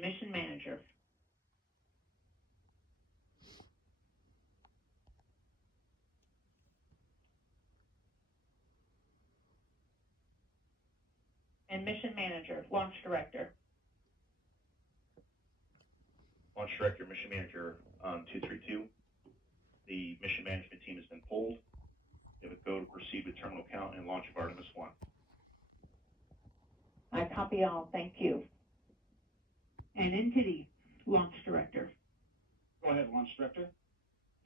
and mission manager. And mission manager, launch director. Launch director, mission manager 232. The mission management team has been pulled. You have a go to proceed with terminal count and launch of Artemis 1. I copy all, thank you. And entity, launch director. Go ahead, launch director.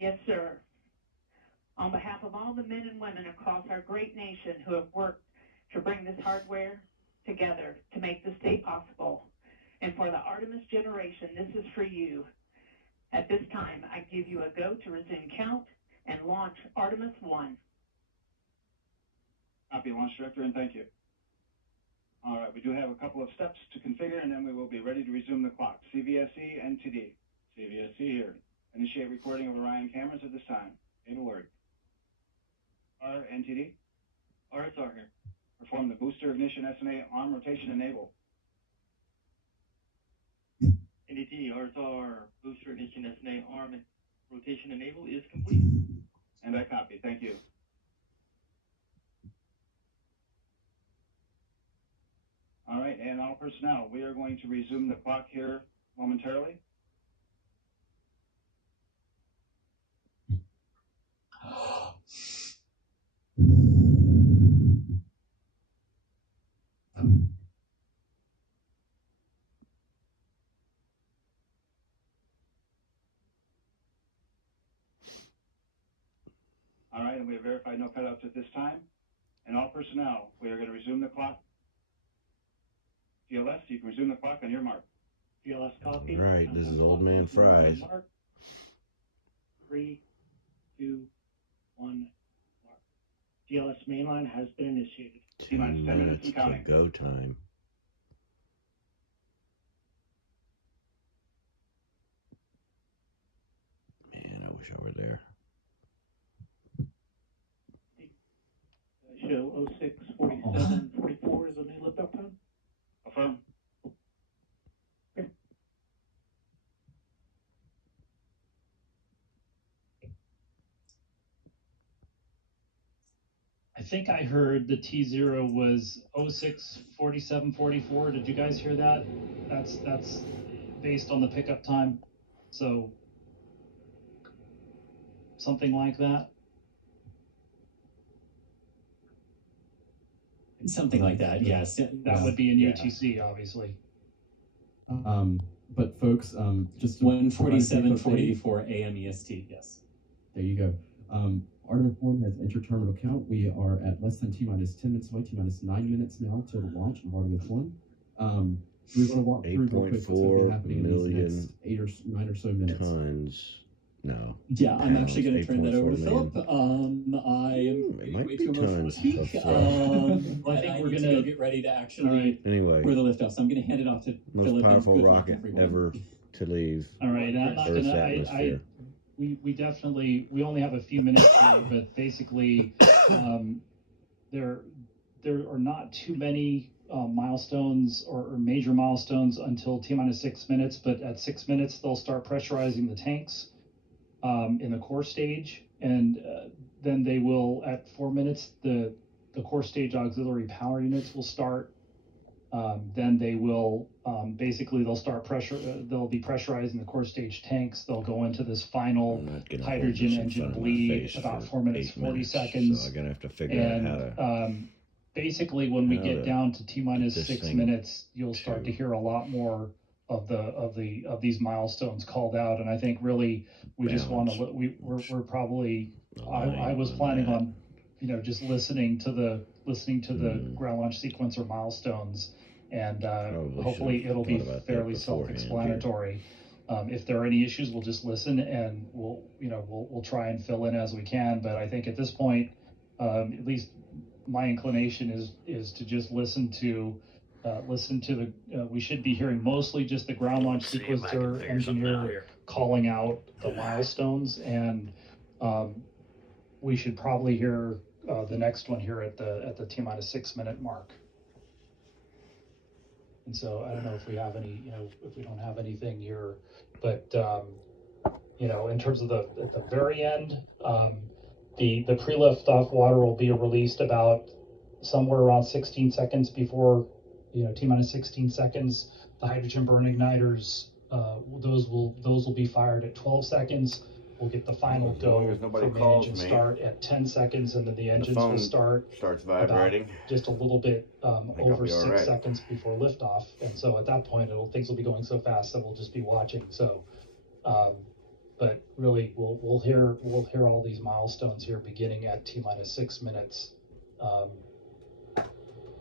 Yes, sir. On behalf of all the men and women across our great nation who have worked to bring this hardware together to make this day possible, and for the Artemis generation, this is for you. At this time, I give you a go to resume count and launch Artemis 1. Copy, launch director, and thank you. All right, we do have a couple of steps to configure, and then we will be ready to resume the clock. CVSE, NTD. CVSE here. Initiate recording of Orion cameras at this time. In alert. NTD. RSR here. Perform the booster ignition SMA arm rotation enable. NTD, RSR, booster ignition SMA arm rotation enable is complete. And I copy, thank you. All right, and all personnel, we are going to resume the clock here momentarily. All right, and we have verified no cutouts at this time. And all personnel, we are going to resume the clock. GLS, you can resume the clock on your mark. GLS copy. Right, this is Old Man Fries. 3, 2, 1, mark. GLS mainline has been initiated. 2 minutes to go time. Man, I wish I were there. Show 064744 is a new liftoff time. Affirm. Okay. I think I heard the T0 was 064744. Did you guys hear that? That's based on the pickup time. So something like that. Something like that, yes. That would be in UTC, obviously. But folks, just 147.44 AM EST, yes. There you go. Artemis 1 has entered terminal count. We are at less than T-minus 10 minutes away, T-minus 9 minutes now till the launch of Artemis 1. We're going to walk through real quick what's going to be happening in these next 9 or so minutes. Tons. No. Yeah, I'm actually going to turn that over to Philip. I am way too emotional to speak. I think we're going to get ready to actually anyway, for the liftoff. So I'm going to hand it off to most Philip. Most powerful rocket ever to leave. All right, I'm not going to. We only have a few minutes here, but basically, there are not too many milestones or major milestones until T-minus 6 minutes. But at 6 minutes, they'll start pressurizing the tanks in the core stage, and then they will at 4 minutes the core stage auxiliary power units will start. Then they will basically they'll start they'll be pressurizing the core stage tanks. They'll go into this final hydrogen engine bleed about 4 minutes 40 seconds. So I'm gonna have to figure out how to. Basically, when we get down to T-minus 6 minutes, you'll start to hear a lot more of these milestones called out. And I think really we just want to we're probably I was planning on just listening to the ground launch sequencer milestones, and hopefully it'll be fairly self-explanatory. If there are any issues, we'll just listen, and we'll try and fill in as we can. But I think at this point, at least my inclination is to just listen to the. We should be hearing mostly just the ground launch sequencer engineer calling out the milestones, and we should probably hear the next one here at the T-minus 6 minute mark. And so I don't know if we have any, if we don't have anything here, but in terms of at the very end, the pre-lift off water will be released about somewhere around 16 seconds before, T-minus 16 seconds. The hydrogen burn igniters, those will be fired at 12 seconds. We'll get the final go from the engine start at 10 seconds, and then the engines will starts vibrating just a little bit over 6 seconds before liftoff. And so at that point, things will be going so fast that we'll just be watching. So, but really, we'll hear all these milestones here beginning at T-minus 6 minutes,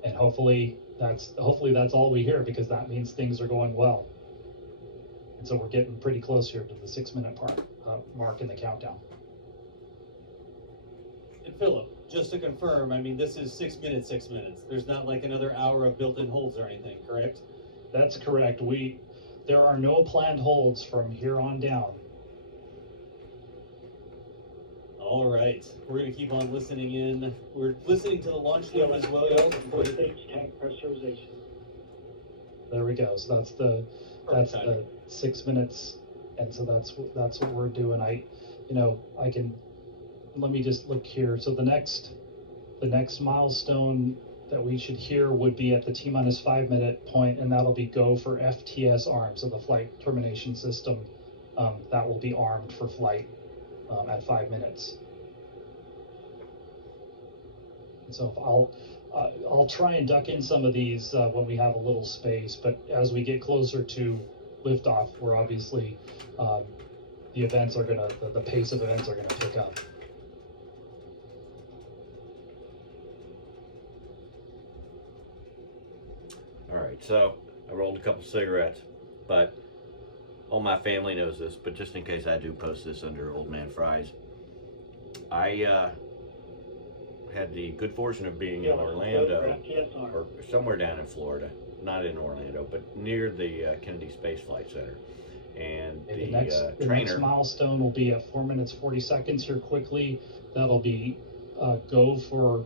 and hopefully that's all we hear, because that means things are going well. And so we're getting pretty close here to the 6 minute mark in the countdown. And Philip, just to confirm, I mean, this is 6 minutes, 6 minutes. There's not like another hour of built-in holds or anything, correct? That's correct. There are no planned holds from here on down. All right, we're going to keep on listening in. We're listening to the launch loop as well, y'all. Stage tank pressurization. There we go. So that's the 6 minutes, and so that's what we're doing. Let me just look here. So the next milestone that we should hear would be at the T-minus 5 minute point, and that'll be go for FTS arm, so the flight termination system that will be armed for flight at 5 minutes. And so I'll try and duck in some of these when we have a little space, but as we get closer to liftoff, we're obviously the pace of events are gonna pick up. All right, so I rolled a couple cigarettes, but all my family knows this, but just in case I do post this under Old Man Fries, I had the good fortune of being in Orlando, or somewhere down in Florida, not in Orlando, but near the Kennedy Space Flight Center. And the next milestone will be at 4 minutes 40 seconds here quickly. That'll be go for,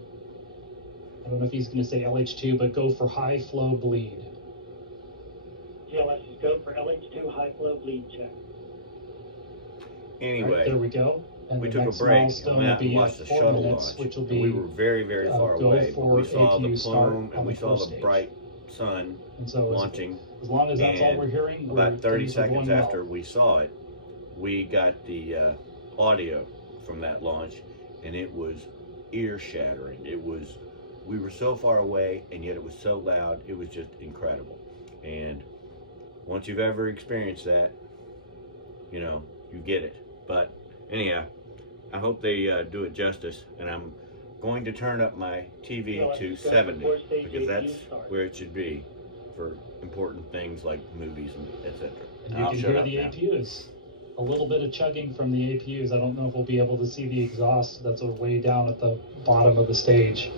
I don't know if he's going to say LH2, but go for high flow bleed. GLS is go for LH2 high flow bleed check. Anyway, right, there we go. And we took a break and went out and watched the shuttle launch. Which will be, we were very, very far away, but we saw the plume and we saw the bright sun launching. As long as that's all we're hearing, about 30 seconds after we saw it, we got the audio from that launch, and it was ear-shattering. We were so far away, and yet it was so loud. It was just incredible. And once you've ever experienced that, you get it. But anyhow, I hope they do it justice, and I'm going to turn up my TV to 70, because that's where it should be for important things like movies and etc. And you can hear the APUs. A little bit of chugging from the APUs. I don't know if we'll be able to see the exhaust that's way down at the bottom of the stage.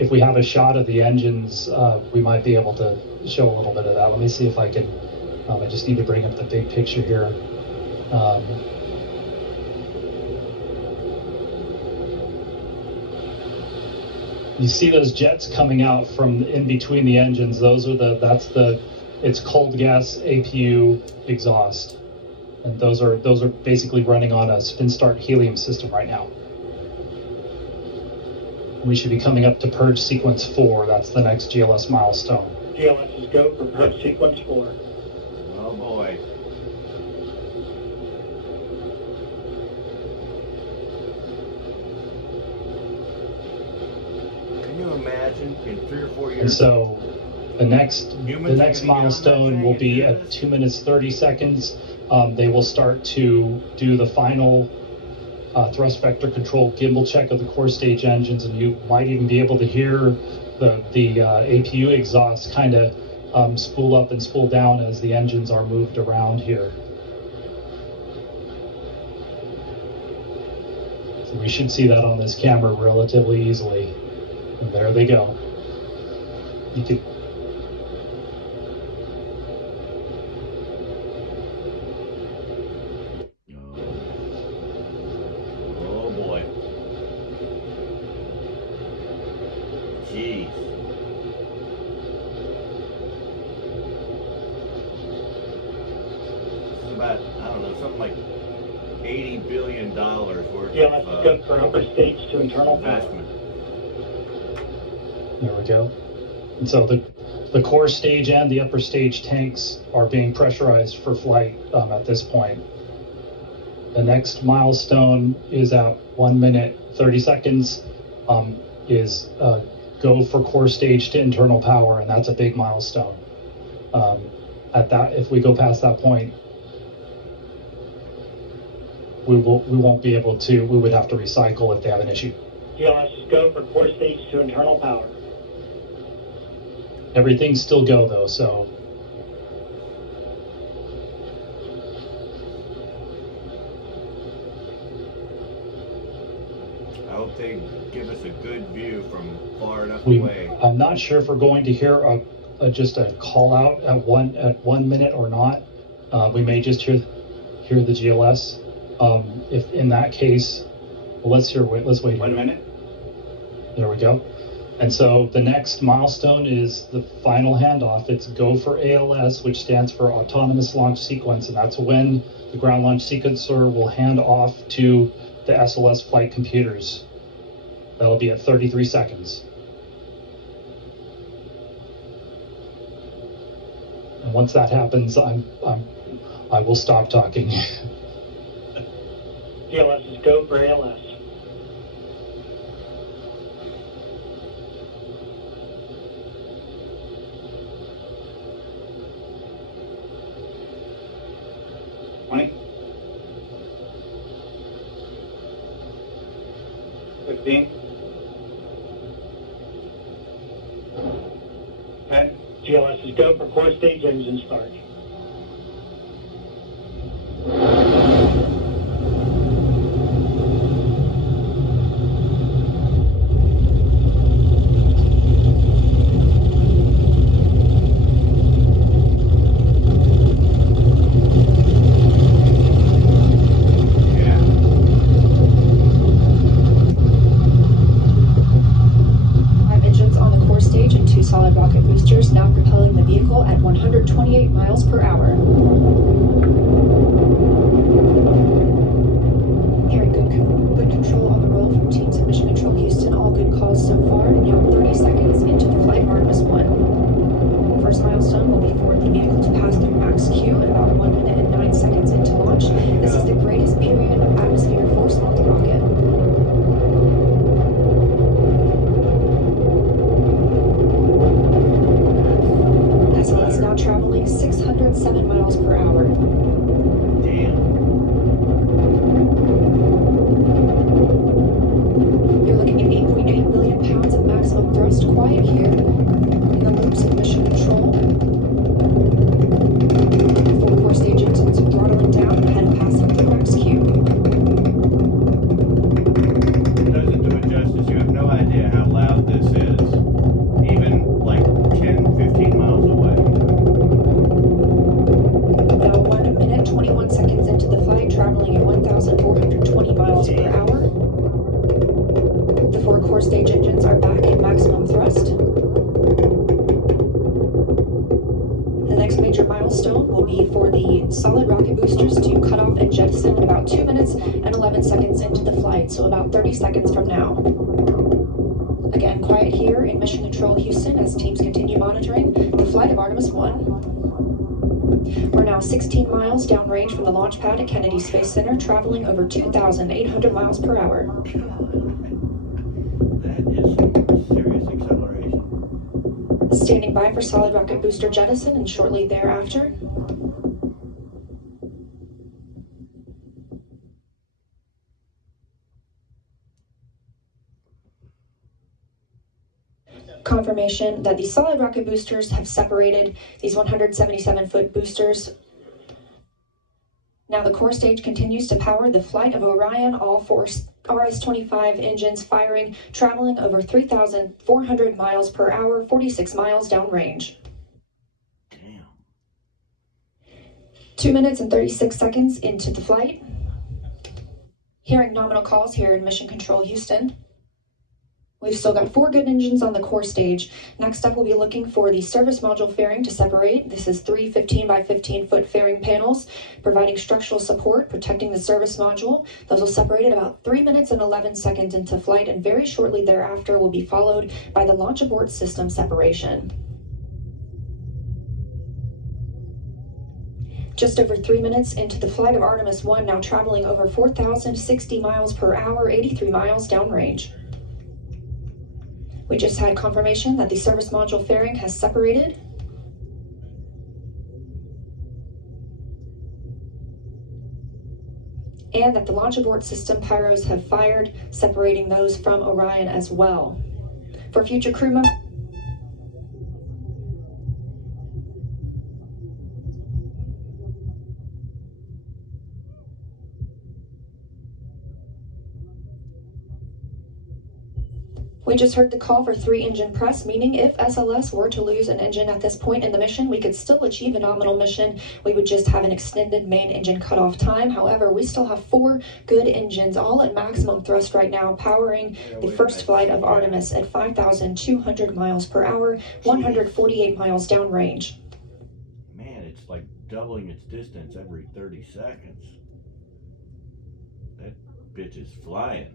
If we have a shot of the engines, we might be able to show a little bit of that. Let me see if I can. I just need to bring up the big picture here. You see those jets coming out from in between the engines. It's cold gas APU exhaust, and those are basically running on a spin start helium system right now. We should be coming up to purge sequence 4. That's the next GLS milestone. GLS is go for purge sequence 4. Oh boy. Can you imagine in 3 or 4 years? And so the next milestone will be at 2 minutes 30 seconds. They will start to do the final thrust vector control gimbal check of the core stage engines, and you might even be able to hear the APU exhaust kind of spool up and spool down as the engines are moved around here. So we should see that on this camera relatively easily. And there they go. You could. Oh boy. Jeez. about, I don't know, something like $80 billion worth Yeah, let's go for upper stage to internal power. investment. There we go. And so the core stage and the upper stage tanks are being pressurized for flight at this point. The next milestone is at 1 minute 30 seconds. Is go for core stage to internal power, and that's a big milestone. At that, if we go past that point, we won't be able to. We would have to recycle if they have an issue. Yeah, let's just go for core stage to internal power. Everything's still go though, so. I hope they give us a good view from far enough away. I'm not sure if we're going to hear just a call out at 1 minute or not. We may just hear the GLS. If in that case, well, let's wait. 1 minute. There we go. And so the next milestone is the final handoff. It's go for ALS, which stands for Autonomous Launch Sequence, and that's when the ground launch sequencer will hand off to the SLS flight computers. That'll be at 33 seconds. And once that happens, I will stop talking. Yeah, let's just go for ALS. GLS is go for core stage engine start. Solid rocket boosters now propelling the vehicle at 128 miles per hour. Hearing good control on the roll from teams at Mission Control Houston. All good calls so far. Now 30 seconds into the flight of Artemis 1. First milestone will be for the vehicle to pass through max Q at about 1 minute and 9 seconds into launch. This is the greatest period of atmospheric force on the rocket. Traveling 607 miles per hour. Damn. You're looking at 8.8 million pounds of maximum thrust. Quiet here in the loops of Mission Control. Full core stage engines throttling down ahead of passing through max Q. It doesn't do it justice. You have no idea how loud this is, even like 10, 15 miles away. 21 seconds into the flight, traveling at 1,420 miles per hour. The 4 core stage engines are back at maximum thrust. The next major milestone will be for the solid rocket boosters to cut off and jettison in about 2 minutes and 11 seconds into the flight, so about 30 seconds from now. Again, quiet here in Mission Control Houston as teams continue monitoring the flight of Artemis 1. We're now 16 miles downrange from the launch pad at Kennedy Space Center, traveling over 2,800 miles per hour. That is some serious acceleration. Standing by for solid rocket booster jettison and shortly thereafter. Confirmation that the solid rocket boosters have separated these 177-foot boosters. Now the core stage continues to power the flight of Orion, all 4 RS-25 engines firing, traveling over 3,400 miles per hour, 46 miles downrange. Damn. 2 minutes and 36 seconds into the flight. Hearing nominal calls here in Mission Control Houston. We've still got 4 good engines on the core stage. Next up, we'll be looking for the service module fairing to separate. This is 3 15 by 15 foot fairing panels, providing structural support, protecting the service module. Those will separate at about 3 minutes and 11 seconds into flight, and very shortly thereafter will be followed by the launch abort system separation. Just over 3 minutes into the flight of Artemis 1, now traveling over 4,060 miles per hour, 83 miles downrange. We just had confirmation that the service module fairing has separated. And that the launch abort system pyros have fired, separating those from Orion as well. For future crew members, we just heard the call for 3 engine press, meaning if SLS were to lose an engine at this point in the mission, we could still achieve a nominal mission. We would just have an extended main engine cutoff time. However, we still have 4 good engines, all at maximum thrust right now, powering the first flight of Artemis at 5,200 miles per hour, 148 miles downrange. Man, it's like doubling its distance every 30 seconds. That bitch is flying.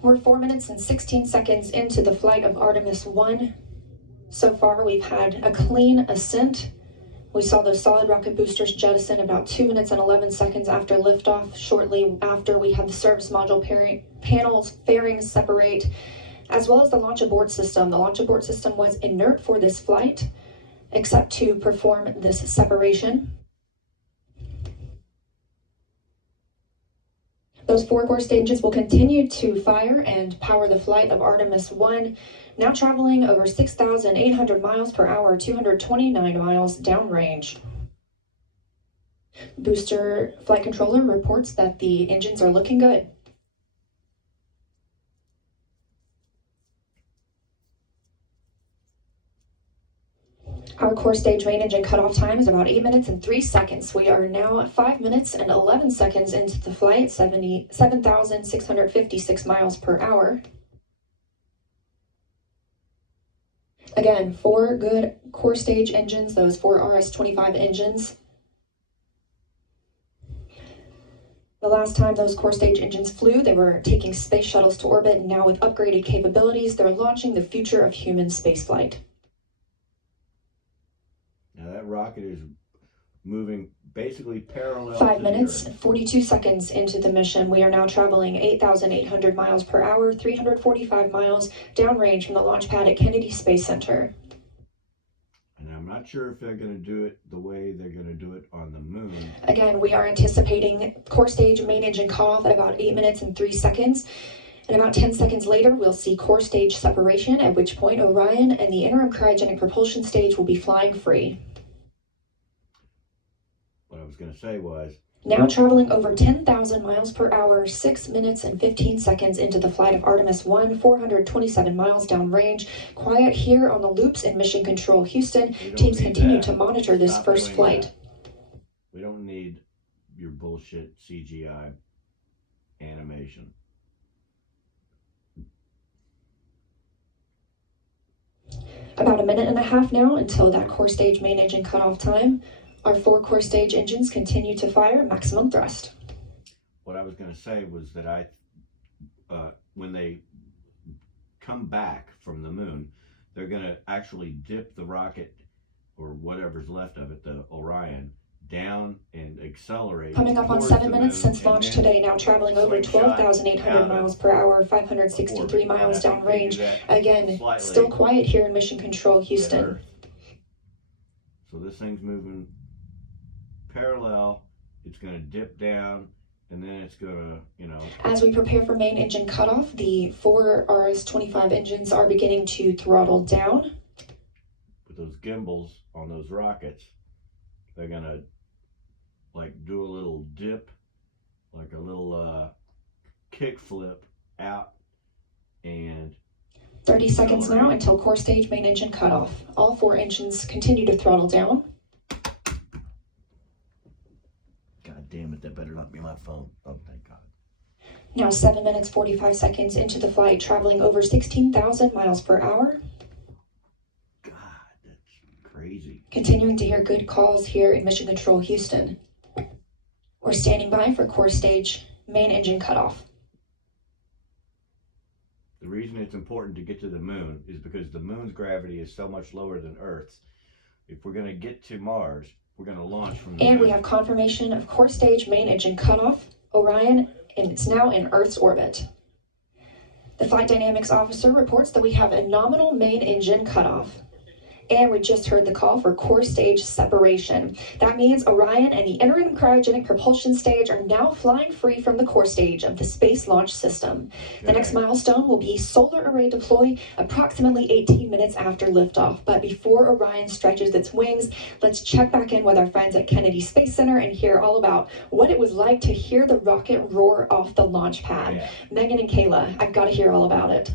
We're 4 minutes and 16 seconds into the flight of Artemis 1. So far, we've had a clean ascent. We saw those solid rocket boosters jettison about 2 minutes and 11 seconds after liftoff. Shortly after, we had the service module panels fairings separate, as well as the launch abort system. The launch abort system was inert for this flight, except to perform this separation. Those 4 core stages will continue to fire and power the flight of Artemis 1, now traveling over 6,800 miles per hour, 229 miles downrange. Booster flight controller reports that the engines are looking good. Our core stage main engine cutoff time is about 8 minutes and 3 seconds. We are now at 5 minutes and 11 seconds into the flight, 7,656 miles per hour. Again, 4 good core stage engines, those 4 RS-25 engines. The last time those core stage engines flew, they were taking space shuttles to orbit, and now with upgraded capabilities, they're launching the future of human spaceflight. Now that rocket is moving basically parallel. 5 minutes, 42 seconds into the mission, we are now traveling 8,800 miles per hour, 345 miles downrange from the launch pad at Kennedy Space Center. And I'm not sure if they're going to do it the way they're going to do it on the moon. Again, we are anticipating core stage main engine cutoff at about 8 minutes and 3 seconds. And about 10 seconds later, we'll see core stage separation, at which point Orion and the interim cryogenic propulsion stage will be flying free. What I was going to say was, now traveling over 10,000 miles per hour, 6 minutes and 15 seconds into the flight of Artemis 1, 427 miles downrange. Quiet here on the loops in Mission Control Houston. Teams continue to monitor this first flight. We don't need your bullshit CGI animation. About a minute and a half now until that core stage main engine cutoff time. Our 4 core stage engines continue to fire maximum thrust. What I was going to say was that when they come back from the moon, they're going to actually dip the rocket, or whatever's left of it, the Orion, down and accelerate. Coming up on 7 minutes since launch today, now traveling over 12,800 miles per hour, 563 miles downrange. Again, still quiet here in Mission Control Houston. So this thing's moving parallel. It's going to dip down, and then it's going to, As we prepare for main engine cutoff, the 4 RS-25 engines are beginning to throttle down. With those gimbals on those rockets, they're going to do a little dip, like a little kick flip out, and 30 seconds now until core stage main engine cutoff. All 4 engines continue to throttle down. God damn it, that better not be my phone. Oh, thank God. Now 7 minutes, 45 seconds into the flight, traveling over 16,000 miles per hour. God, that's crazy. Continuing to hear good calls here in Mission Control Houston. We're standing by for core stage main engine cutoff. The reason it's important to get to the moon is because the moon's gravity is so much lower than Earth's. If we're going to get to Mars, we're going to launch from the And moon. we have confirmation of core stage main engine cutoff. Orion, and it's now in Earth's orbit. The flight dynamics officer reports that we have a nominal main engine cutoff. And we just heard the call for core stage separation. That means Orion and the interim cryogenic propulsion stage are now flying free from the core stage of the Space Launch System. The next milestone will be solar array deploy approximately 18 minutes after liftoff. But before Orion stretches its wings, let's check back in with our friends at Kennedy Space Center and hear all about what it was like to hear the rocket roar off the launch pad. Yeah. Megan and Kayla, I've got to hear all about it.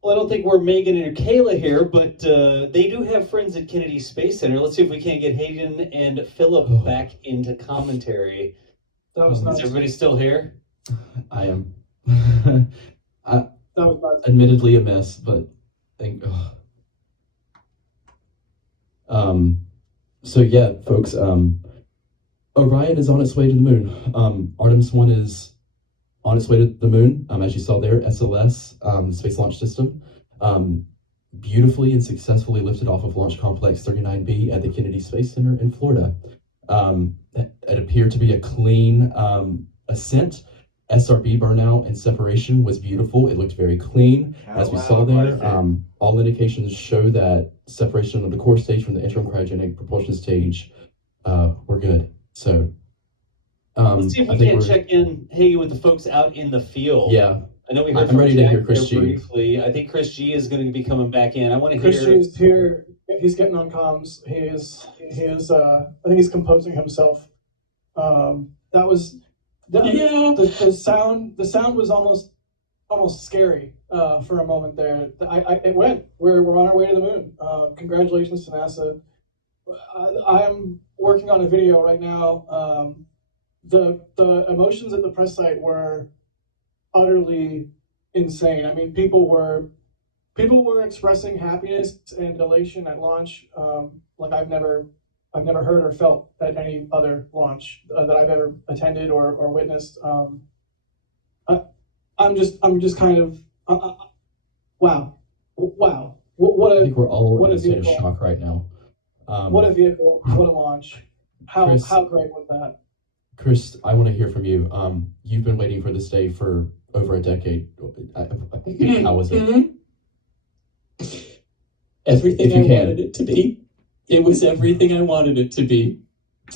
Well, I don't think we're Megan and Kayla here, but they do have friends at Kennedy Space Center. Let's see if we can't get Hayden and Philip back into commentary. That was Is everybody still here? I am. That was nuts. Admittedly a mess, but thank. So yeah, folks. Orion is on its way to the moon. Artemis 1 is on its way to the moon, as you saw there, SLS, Space Launch System, beautifully and successfully lifted off of Launch Complex 39B at the Kennedy Space Center in Florida. It appeared to be a clean ascent. SRB burnout and separation was beautiful. It looked very clean. As we saw there, all indications show that separation of the core stage from the interim cryogenic propulsion stage were good. So let's see if we can check in, hey, with the folks out in the field. Yeah. I know we heard I'm from ready Jack to hear Chris there G. briefly. I think Chris G is going to be coming back in. I want to Chris hear. G is here. He's getting on comms. He is. I think he's composing himself. That was. The sound. The sound was almost scary for a moment there. It went. We're on our way to the moon. Congratulations to NASA. I'm working on a video right now. The emotions at the press site were utterly insane. I mean, people were expressing happiness and elation at launch, like I've never heard or felt at any other launch that I've ever attended or witnessed. I'm just kind of wow. What I think we're all in a state of vehicle. shock right now. What a vehicle! What a launch! How great was that? Chris, I want to hear from you. You've been waiting for this day for over a decade. How was it? Everything I wanted it to be. It was everything I wanted it to be.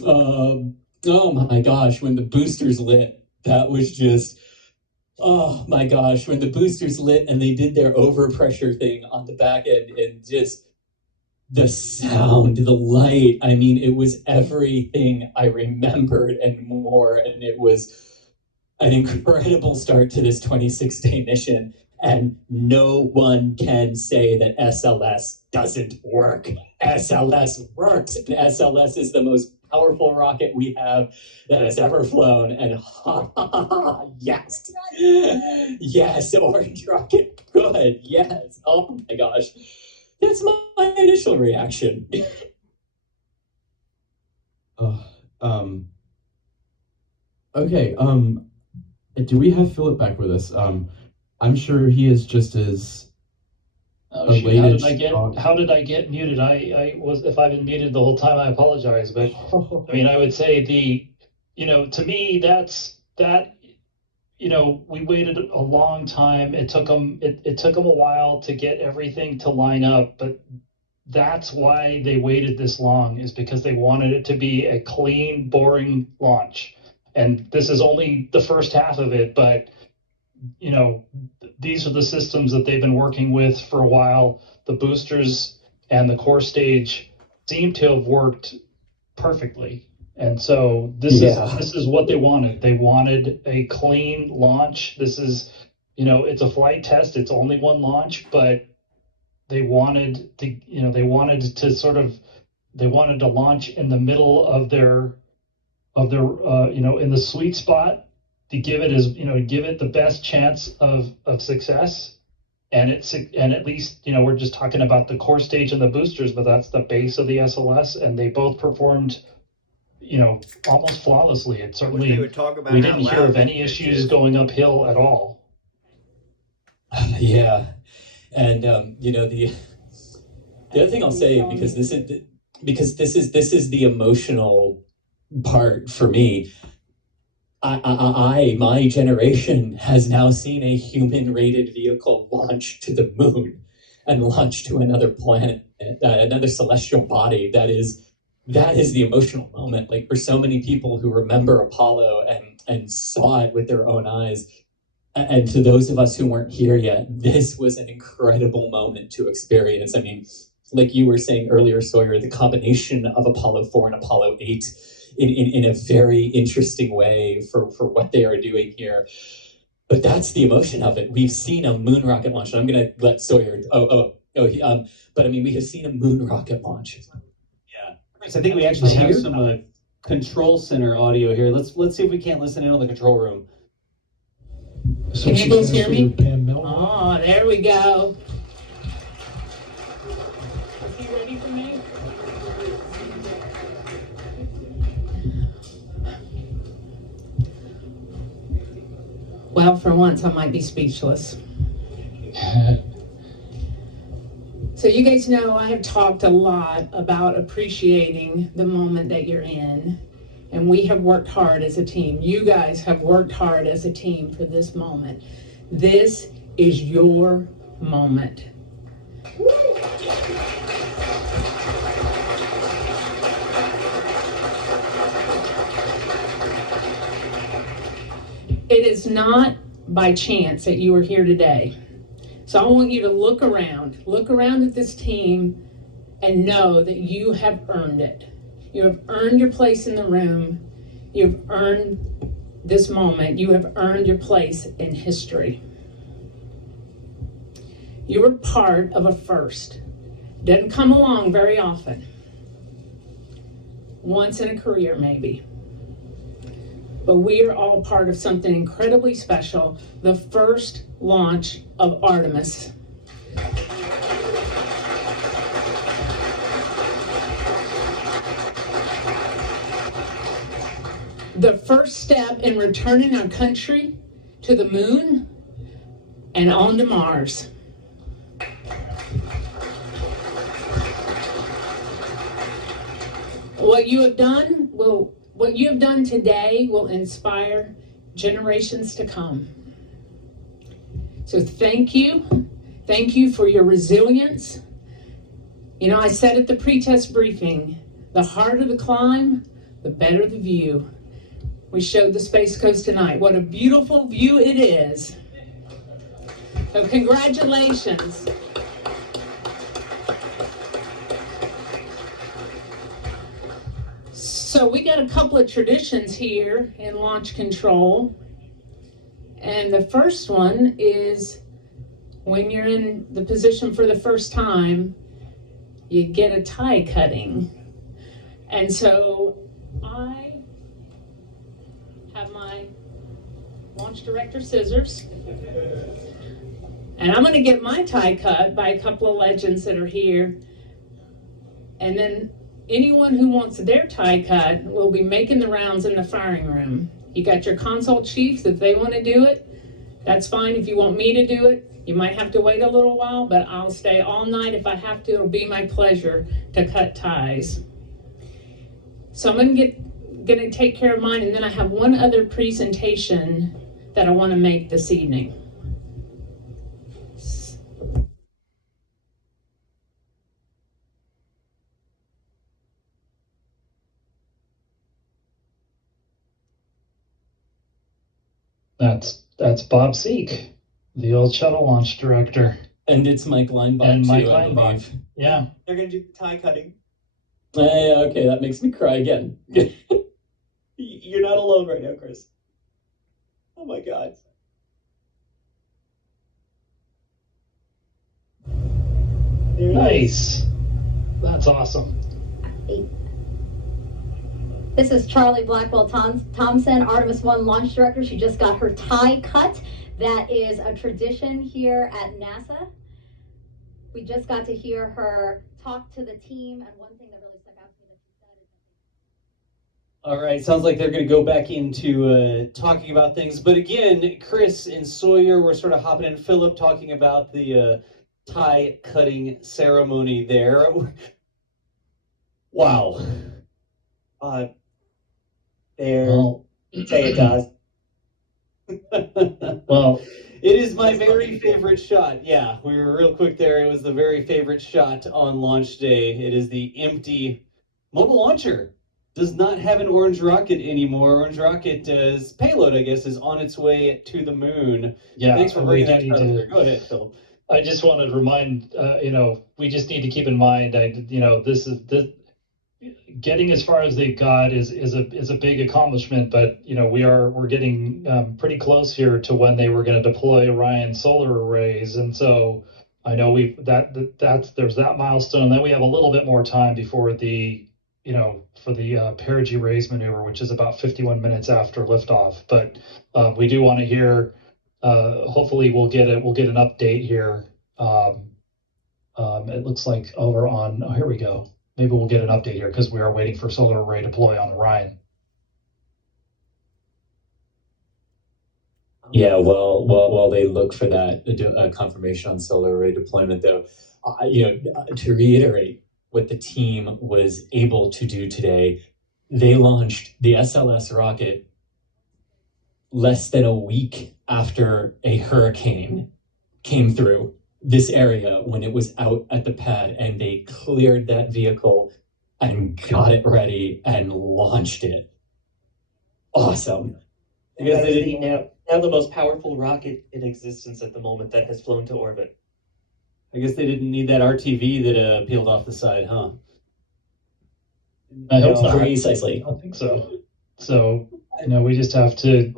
Oh my gosh, when the boosters lit, that was just, oh my gosh, when the boosters lit and they did their overpressure thing on the back end and just the sound, the light, I mean, it was everything I remembered and more, and it was an incredible start to this 26-day mission, and no one can say that SLS doesn't work. SLS works, and SLS is the most powerful rocket we have that has ever flown, and yes, yes, Orange Rocket, good, yes, oh my gosh. That's my initial reaction. Okay. Do we have Philip back with us? I'm sure he is just as elated. How did I get muted? I was, if I've been muted the whole time, I apologize. But I mean, I would say to me, we waited a long time. It took them a while to get everything to line up, but that's why they waited this long, is because they wanted it to be a clean, boring launch. And this is only the first half of it, but these are the systems that they've been working with for a while. The boosters and the core stage seem to have worked perfectly. And so this is what they wanted. They wanted a clean launch. This is, it's a flight test. It's only one launch, but they wanted to launch in the middle of their in the sweet spot to give it the best chance of success. And at least, we're just talking about the core stage and the boosters, but that's the base of the SLS, and they both performed, almost flawlessly. It certainly, we didn't hear of any issues going uphill at all. Yeah. And, the other thing I'll say, because this is the emotional part for me. My generation has now seen a human-rated vehicle launch to the moon and launch to another planet, another celestial body. That is the emotional moment. Like, for so many people who remember Apollo and saw it with their own eyes, and to those of us who weren't here yet, this was an incredible moment to experience. I mean, like you were saying earlier, Sawyer, the combination of Apollo 4 and Apollo 8 in a very interesting way for what they are doing here. But that's the emotion of it. We've seen a moon rocket launch, and I'm going to let Sawyer. But I mean, we have seen a moon rocket launch. Yeah, Chris, I think we actually have some control center audio here. Let's see if we can't listen in on the control room. Can you both hear me? Oh, there we go. Is he ready for me? Well, for once, I might be speechless. So you guys know I have talked a lot about appreciating the moment that you're in. And we have worked hard as a team. You guys have worked hard as a team for this moment. This is your moment. It is not by chance that you are here today. So I want you to look around at this team and know that you have earned it. You have earned your place in the room. You've earned this moment. You have earned your place in history. You are part of a first. Doesn't come along very often. Once in a career, maybe. But we are all part of something incredibly special, the first launch of Artemis. The first step in returning our country to the moon and on to Mars. What you have done today will inspire generations to come. So thank you. Thank you for your resilience. I said at the pre-test briefing, the harder the climb, the better the view. We showed the Space Coast tonight. What a beautiful view it is. So congratulations. So we got a couple of traditions here in launch control. And the first one is when you're in the position for the first time, you get a tie cutting. And so I have my launch director scissors. And I'm going to get my tie cut by a couple of legends that are here. And then anyone who wants their tie cut will be making the rounds in the firing room. You got your console chiefs. If they want to do it, that's fine. If you want me to do it, you might have to wait a little while, but I'll stay all night if I have to. It'll be my pleasure to cut ties. So I'm going to take care of mine, and then I have one other presentation that I want to make this evening. That's Bob Seek, the old shuttle launch director. And it's Mike Leinbach, and Mike too, Leinbach. Yeah. They're going to do tie cutting. Okay, that makes me cry again. You're not alone right now, Chris. Oh my God. Nice. That's awesome. This is Charlie Blackwell Thompson, Artemis 1 launch director. She just got her tie cut. That is a tradition here at NASA. We just got to hear her talk to the team, and one thing that really stuck out to me that she said is All right, sounds like they're going to go back into talking about things. But again, Chris and Sawyer were sort of hopping in. Philip talking about the tie cutting ceremony there. Wow. Well, say it does. Well, it is my very favorite shot. Yeah, we were real quick there. It was the very favorite shot on launch day. It is the empty mobile launcher. Does not have an orange rocket anymore. Orange rocket's payload, I guess, is on its way to the moon. Yeah, thanks for bringing that to, up. Go ahead, Phil. I just want to remind, we just need to keep in mind, this getting as far as they've got is a big accomplishment, but we're getting pretty close here to when they were going to deploy Orion solar arrays, and so I know there's that milestone. Then we have a little bit more time before the for the perigee raise maneuver, which is about 51 minutes after liftoff. But we do want to hear. Hopefully, we'll get an update here. It looks like over on. Oh, here we go. Maybe we'll get an update here because we are waiting for solar array deploy on Orion. Yeah, well, while they look for that confirmation on solar array deployment, though, to reiterate what the team was able to do today, they launched the SLS rocket less than a week after a hurricane came through this area when it was out at the pad, and they cleared that vehicle and got it ready and launched it. Awesome. Because they didn't now the most powerful rocket in existence at the moment that has flown to orbit. I guess they didn't need that RTV that peeled off the side, huh? I hope not. Precisely. I don't think so. So we just have to.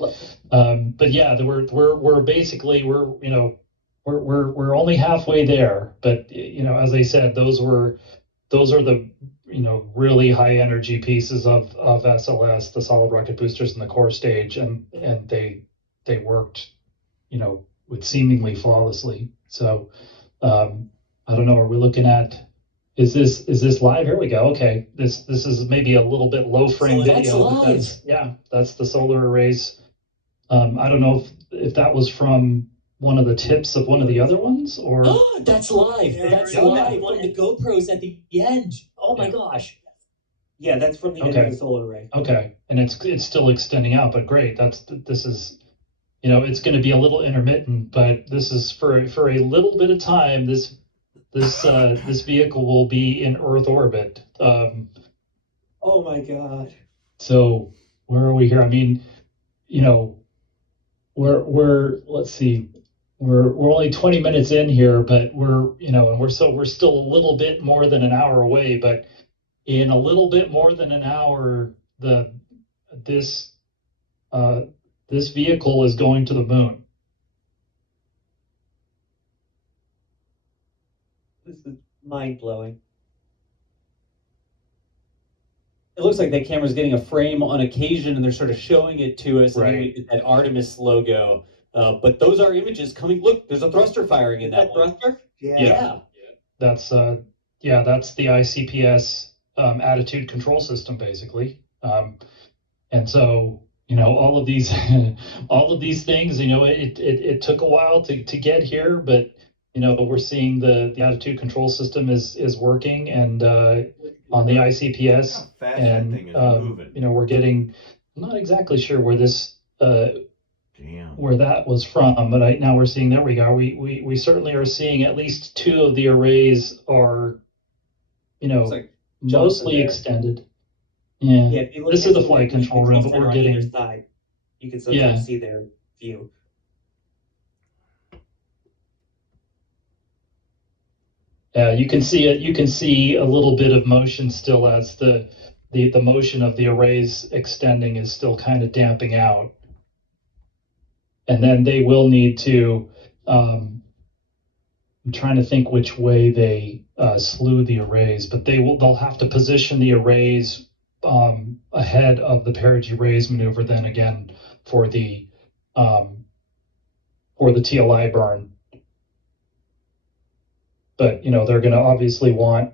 But yeah, we're basically we're only halfway there. But as I said, those are the really high energy pieces of SLS, the solid rocket boosters and the core stage, and they worked with seemingly flawlessly. So I don't know. Are we looking at? Is this live? Here we go. Okay, this is maybe a little bit low frame So video. that's live. That's the solar arrays. I don't know if that was from one of the tips of one of the other ones, or that's live. That's live from the GoPros at the end. Oh my gosh. Yeah, that's from the end of the solar array. Okay, and it's still extending out, but great. This is it's going to be a little intermittent, but this is for a little bit of time. This vehicle will be in Earth orbit. Oh my God. So where are we here? I mean, we're let's see, we're only 20 minutes in here, but we're still a little bit more than an hour away. But in a little bit more than an hour, this vehicle is going to the moon. This is mind-blowing. It looks like that camera's getting a frame on occasion, and they're sort of showing it to us. Right. That Artemis logo. But those are images coming. Look, there's a thruster firing in that one. Thruster? Yeah. That's the ICPS attitude control system, basically. And so all of these things, it took a while to get here, but we're seeing the attitude control system is working, and on the ICPS, and we're getting. I'm not exactly sure where this where that was from, but now we're seeing. There we go. We certainly are seeing at least two of the arrays are mostly extended. Yeah. If you look This at is the flight control room, but center we're on either getting. side, you can sometimes see their view. Yeah, you can see it. You can see a little bit of motion still as the motion of the arrays extending is still kind of damping out. And then they will need to. I'm trying to think which way they slew the arrays, but they'll have to position the arrays ahead of the perigee raise maneuver than again for the TLI burn. But they're going to obviously want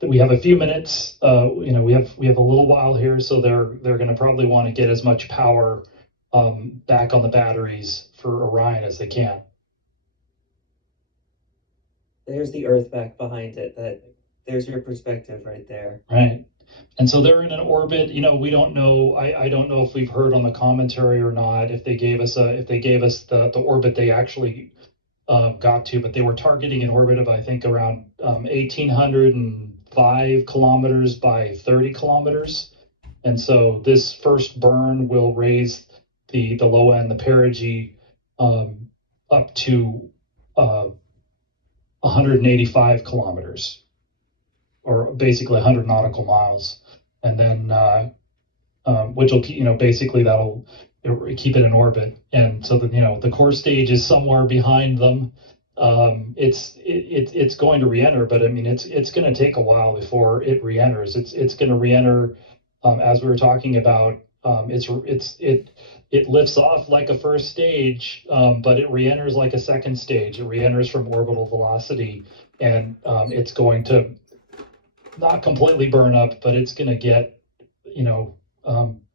that we have a few minutes. We have a little while here, so they're going to probably want to get as much power back on the batteries for Orion as they can. There's the Earth back behind it. There's your perspective right there. Right. And so they're in an orbit. We don't know. I don't know if we've heard on the commentary or not if they gave us the orbit they actually got to, but they were targeting an orbit of I think around 1,805 kilometers by 30 kilometers. And so this first burn will raise the low end, the perigee, up to 185 kilometers, or basically 100 nautical miles, and then which will basically that'll keep it in orbit. And so the core stage is somewhere behind them. It's going to re-enter, but I mean it's going to take a while before it re-enters. It's going to re-enter as we were talking about. It lifts off like a first stage, but it re-enters like a second stage. It re-enters from orbital velocity, and it's going to not completely burn up, but it's going to get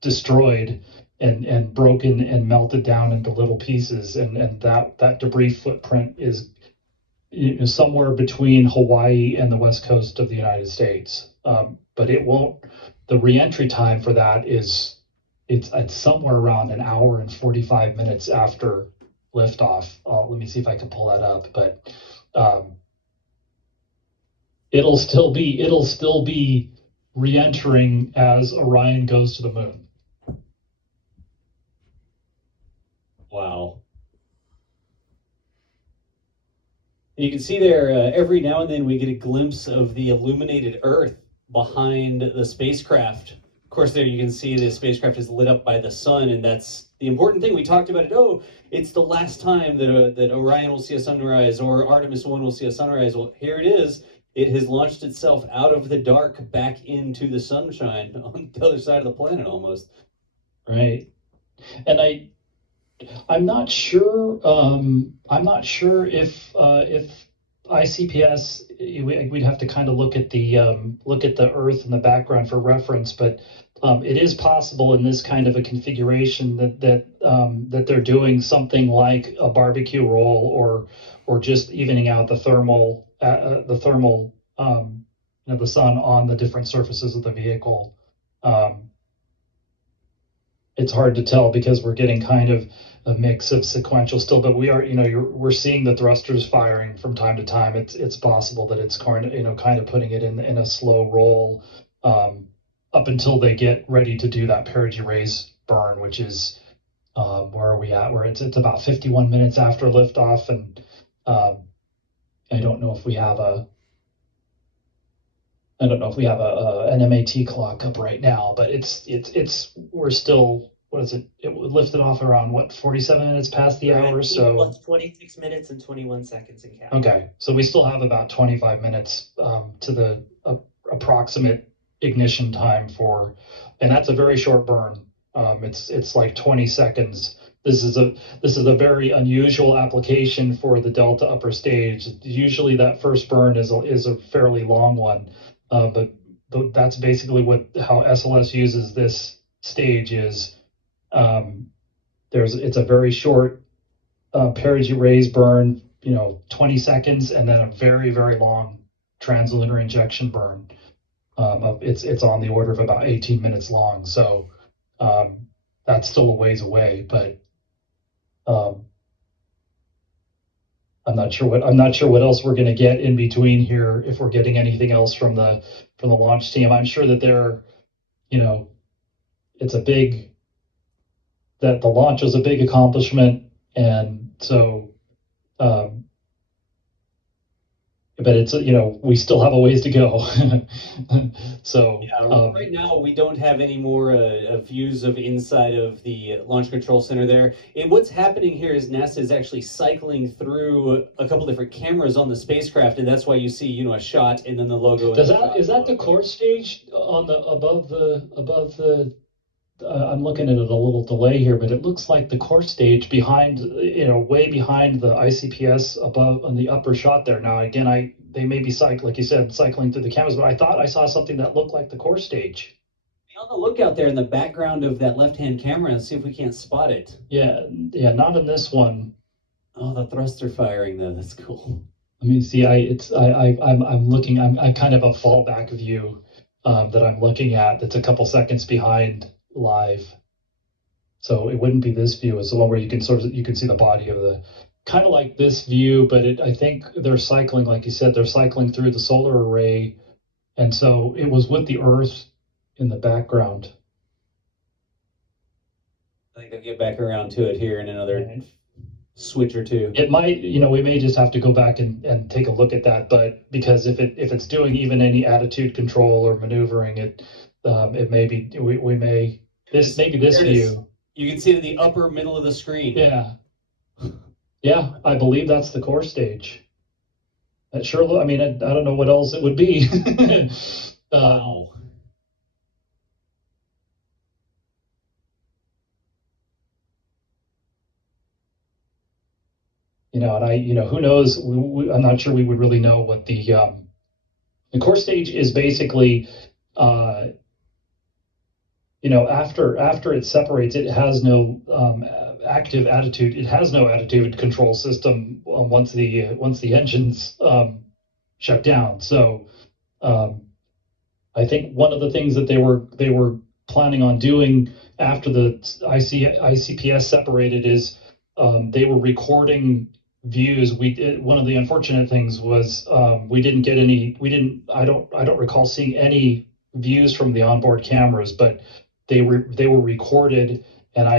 destroyed and broken and melted down into little pieces, and that debris footprint is somewhere between Hawaii and the west coast of the United States. But it won't. The re-entry time for that is it's somewhere around 1 hour and 45 minutes after liftoff. Let me see if I can pull that up, but it'll still be re-entering as Orion goes to the moon. Wow. You can see there, every now and then we get a glimpse of the illuminated Earth behind the spacecraft. Of course, there you can see the spacecraft is lit up by the sun, and that's the important thing. We talked about it. Oh, it's the last time that Orion will see a sunrise, or Artemis 1 will see a sunrise. Well, here it is. It has launched itself out of the dark back into the sunshine on the other side of the planet almost. Right. And I'm not sure if ICPS, we'd have to kind of look at the Earth in the background for reference, but it is possible in this kind of a configuration that they're doing something like a barbecue roll or just evening out the thermal the sun on the different surfaces of the vehicle. It's hard to tell because we're getting kind of a mix of sequential still, but we are, we're seeing the thrusters firing from time to time. It's possible that it's kind of putting it in a slow roll up until they get ready to do that perigee raise burn, which is where are we at? Where it's about 51 minutes after liftoff, and I don't know if we have an MAT clock up right now, but we're still, what is it? It lifted off around 47 minutes past the hour, so 26 minutes and 21 seconds in cap. Okay, so we still have about 25 minutes to the approximate ignition time and that's a very short burn. It's like 20 seconds. This is a very unusual application for the Delta upper stage. Usually that first burn is a fairly long one, but that's basically how SLS uses this stage is it's a very short perigee raise burn, 20 seconds, and then a very, very long translunar injection burn. It's on the order of about 18 minutes long. So that's still a ways away, but I'm not sure what else we're going to get in between here, if we're getting anything else from the launch team. I'm sure that that the launch was a big accomplishment, and so but it's, we still have a ways to go. So right now we don't have any more views of inside of the Launch Control Center there. And what's happening here is NASA is actually cycling through a couple different cameras on the spacecraft, and that's why you see, a shot and then the logo. is that the core stage on the above the I'm looking at it a little delay here, but it looks like the core stage behind, way behind the ICPS above on the upper shot there. Now, again, they may be like you said, cycling through the cameras, but I thought I saw something that looked like the core stage. Be on the lookout there in the background of that left-hand camera and see if we can't spot it. Yeah, not in this one. Oh, the thruster firing though, that's cool. Let me see. I'm looking. I'm kind of a fallback view that I'm looking at. That's a couple seconds behind live, so it wouldn't be this view. It's the one where you can see the body of the, kind of like this view, but I think they're cycling, like you said, they're cycling through the solar array, and so it was with the Earth in the background. I think I'll get back around to it here in another switch or two. It might, we may just have to go back and take a look at that, but because if it's doing even any attitude control or maneuvering, it may be, we may, this view. You can see it in the upper middle of the screen. Yeah. Yeah, I believe that's the core stage. That sure, I don't know what else it would be. Wow. And who knows? I'm not sure we would really know what the core stage is. Basically, after it separates, it has no active attitude. It has no attitude control system once the engines shut down. So, I think one of the things that they were planning on doing after the ICPS separated is they were recording views. One of the unfortunate things was we didn't get any. I don't recall seeing any views from the onboard cameras, but they were recorded, and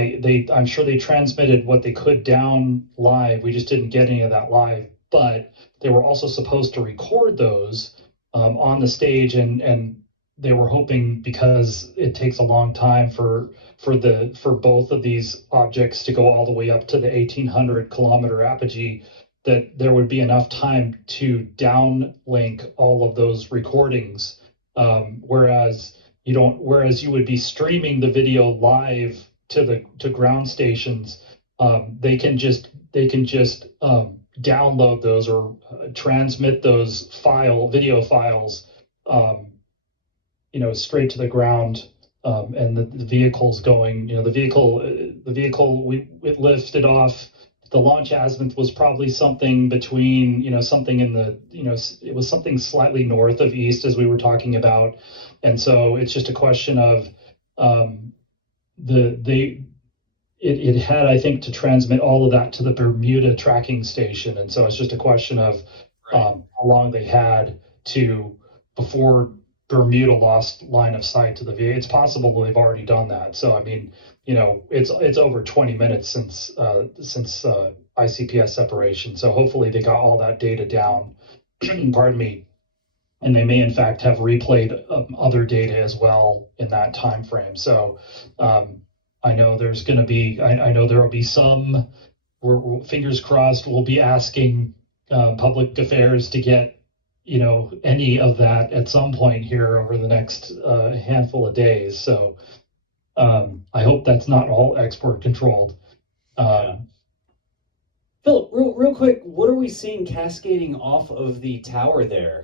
I'm sure they transmitted what they could down live. We just didn't get any of that live, but they were also supposed to record those on the stage, and they were hoping, because it takes a long time for both of these objects to go all the way up to the 1,800 kilometer apogee, that there would be enough time to downlink all of those recordings. Whereas you would be streaming the video live to ground stations, they can just download those or transmit those video files, straight to the ground. And the vehicle's going, it lifted off. The launch azimuth was probably something between, something in the, it was something slightly north of east, as we were talking about. And so it's just a question of it had, I think, to transmit all of that to the Bermuda tracking station. And so it's just a question of how long they had before Bermuda lost line of sight to the VA. It's possible they've already done that. So it's over 20 minutes since ICPS separation. So hopefully they got all that data down. Pardon me. And they may in fact have replayed other data as well in that time frame. So I know there's going to be. I know there will be some. We're fingers crossed. We'll be asking public affairs to get any of that at some point here over the next handful of days. So I hope that's not all export controlled. Philip, real quick, what are we seeing cascading off of the tower there?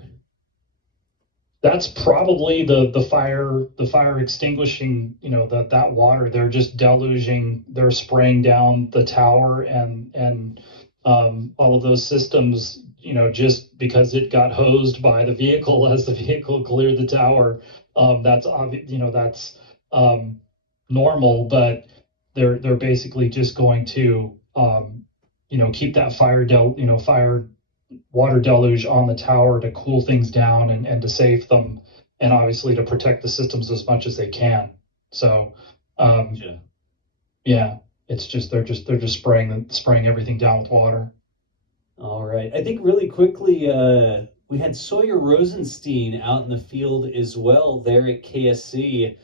That's probably the fire extinguishing, that water. They're just deluging, they're spraying down the tower and all of those systems, just because it got hosed by the vehicle as the vehicle cleared the tower. That's obvious, that's normal, but they're basically just going to keep that fire water deluge on the tower to cool things down and to save them, and obviously to protect the systems as much as they can. So yeah, it's just they're just spraying everything down with water. All right. I think really quickly, we had Sawyer Rosenstein out in the field as well there at KSC.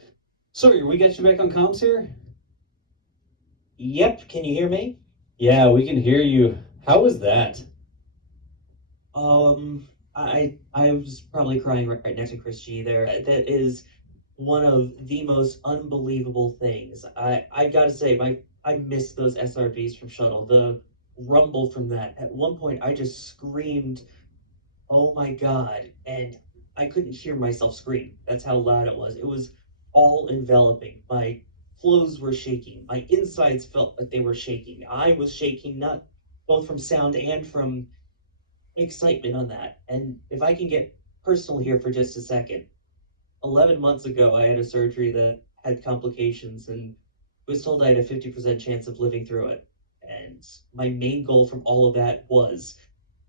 Sawyer, we got you back on comms here? Yep, can you hear me? Yeah, we can hear you. How was that? I was probably crying right next to Chris G there. That is one of the most unbelievable things. I gotta say, I miss those SRBs from Shuttle. The rumble from that. At one point, I just screamed, "Oh my God!" and I couldn't hear myself scream. That's how loud it was. It was all enveloping. My clothes were shaking. My insides felt like they were shaking. I was shaking, not both from sound and from excitement on that. And if I can get personal here for just a second, 11 months ago, I had a surgery that had complications and was told I had a 50% chance of living through it. And my main goal from all of that was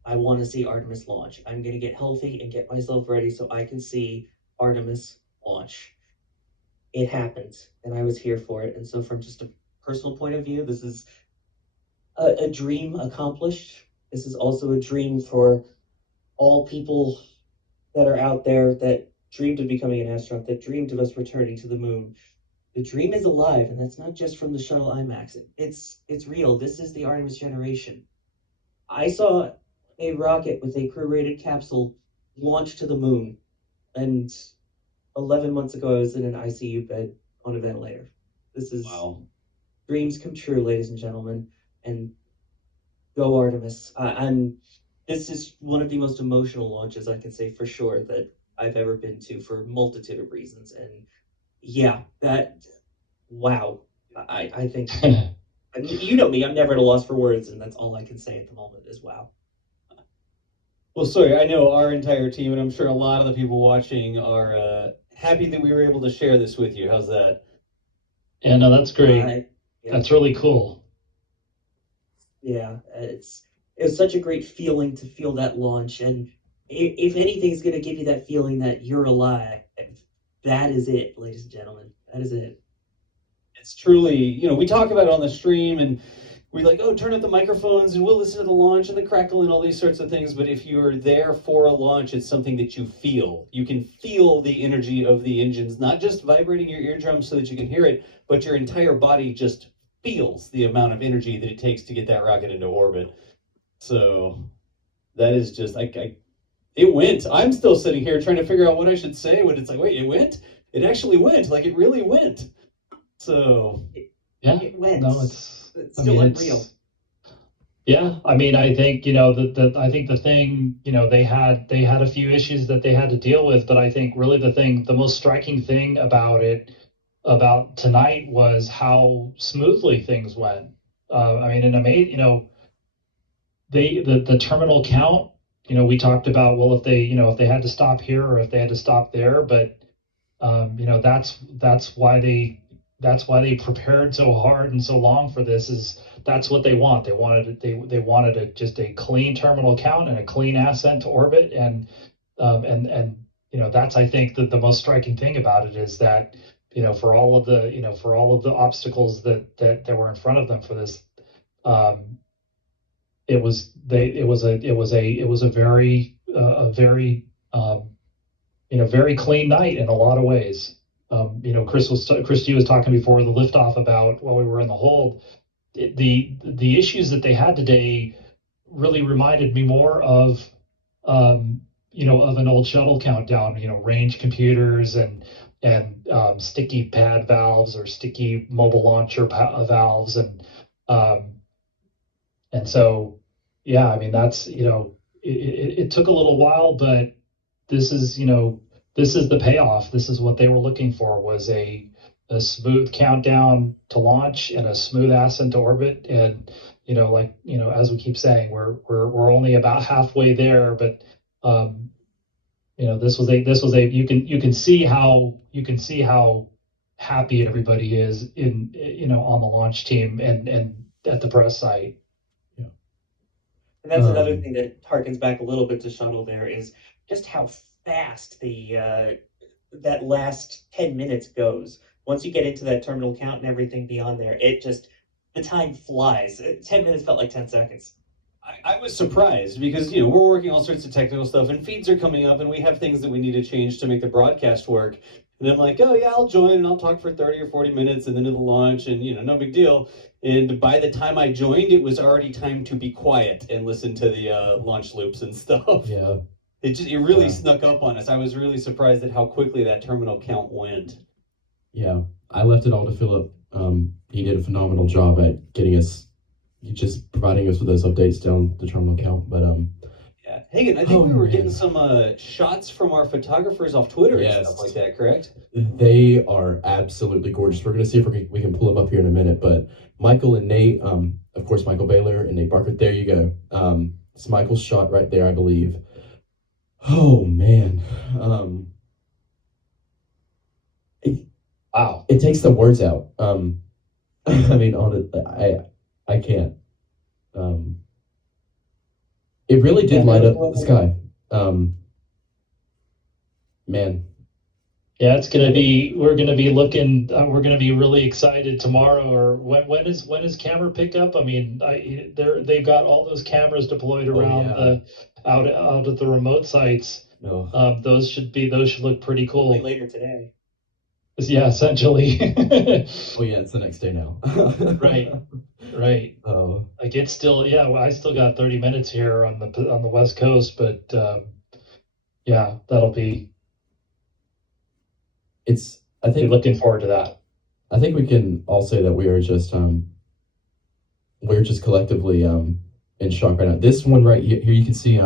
I want to see Artemis launch. I'm going to get healthy and get myself ready so I can see Artemis launch. It happened, and I was here for it. And so, from just a personal point of view, this is a dream accomplished. This is also a dream for all people that are out there that dreamed of becoming an astronaut, that dreamed of us returning to the moon. The dream is alive, and that's not just from the shuttle IMAX. It's real. This is the Artemis generation. I saw a rocket with a crew-rated capsule launch to the moon, and 11 months ago I was in an ICU bed on a ventilator. This is dreams come true, ladies and gentlemen, and go Artemis. This is one of the most emotional launches I can say for sure that I've ever been to for a multitude of reasons. And yeah, wow. I think, you know me, I'm never at a loss for words, and that's all I can say at the moment is wow. Well, Sawyer, I know our entire team, and I'm sure a lot of the people watching are happy that we were able to share this with you. How's that? Yeah, no, that's great. That's really cool. Yeah, it was such a great feeling to feel that launch, and if anything's going to give you that feeling that you're alive, that is it, ladies and gentlemen. That is it. It's truly, we talk about it on the stream, and we're like, oh, turn up the microphones, and we'll listen to the launch and the crackle and all these sorts of things, but if you're there for a launch, it's something that you feel. You can feel the energy of the engines, not just vibrating your eardrums so that you can hear it, but your entire body just feels the amount of energy that it takes to get that rocket into orbit. So that is just it went. I'm still sitting here trying to figure out what I should say when it's like, wait, it went? It actually went. Like, it really went. So yeah, it went. No, it's still unreal. Yeah, I mean, I think I think the thing, they had a few issues that they had to deal with, but I think really the most striking thing about tonight was how smoothly things went. I mean, the terminal count, we talked about, well, if they had to stop here or if they had to stop there, but that's why they prepared so hard and so long for this. Is that's what they want. They wanted just a clean terminal count and a clean ascent to orbit, and that's, I think, that the most striking thing about it is that for all of the obstacles that were in front of them for this, it was a very very clean night in a lot of ways. Christy was talking before the liftoff about while we were in the hold, the issues that they had today really reminded me more of of an old shuttle countdown, range computers and sticky pad valves or sticky mobile launcher valves, and so yeah, I mean, that's it took a little while, but this is the payoff. This is what they were looking for, was a smooth countdown to launch and a smooth ascent to orbit. And as we keep saying, we're only about halfway there, but this was a you can see how happy everybody is on the launch team and at the press site. And that's another thing that harkens back a little bit to Shuttle there, is just how fast that last 10 minutes goes. Once you get into that terminal count and everything beyond there, the time flies. 10 minutes felt like 10 seconds. I was surprised because, you know, we're working all sorts of technical stuff and feeds are coming up and we have things that we need to change to make the broadcast work. And I'm like, oh yeah, I'll join and I'll talk for 30 or 40 minutes and then it'll launch and, you know, no big deal. And by the time I joined, it was already time to be quiet and listen to the launch loops and stuff. Yeah. It really snuck up on us. I was really surprised at how quickly that terminal count went. Yeah, I left it all to Philip. He did a phenomenal job at getting us, just providing us with those updates down the terminal count. But yeah, Hagen, I think we were getting some shots from our photographers off Twitter and stuff like that, correct? They are absolutely gorgeous. We're going to see if we can pull them up here in a minute. But Michael and Nate, of course, Michael Baylor and Nate Barker. There you go. It's Michael's shot right there, I believe. Oh man. Wow. It takes the words out. I mean, I can't. It really did light up the sky. Man. Yeah, we're gonna be looking, we're gonna be really excited tomorrow, or when is camera pickup? I mean, they've got all those cameras deployed around out at the remote sites. No. Those should look pretty cool. Later today. Yeah, essentially. Oh yeah, it's the next day now. Right. Oh. Like it's still, I still got 30 minutes here on the West Coast, but yeah, that'll be. I think looking forward to that. I think we can all say that we're just collectively in shock right now. This one right here you can see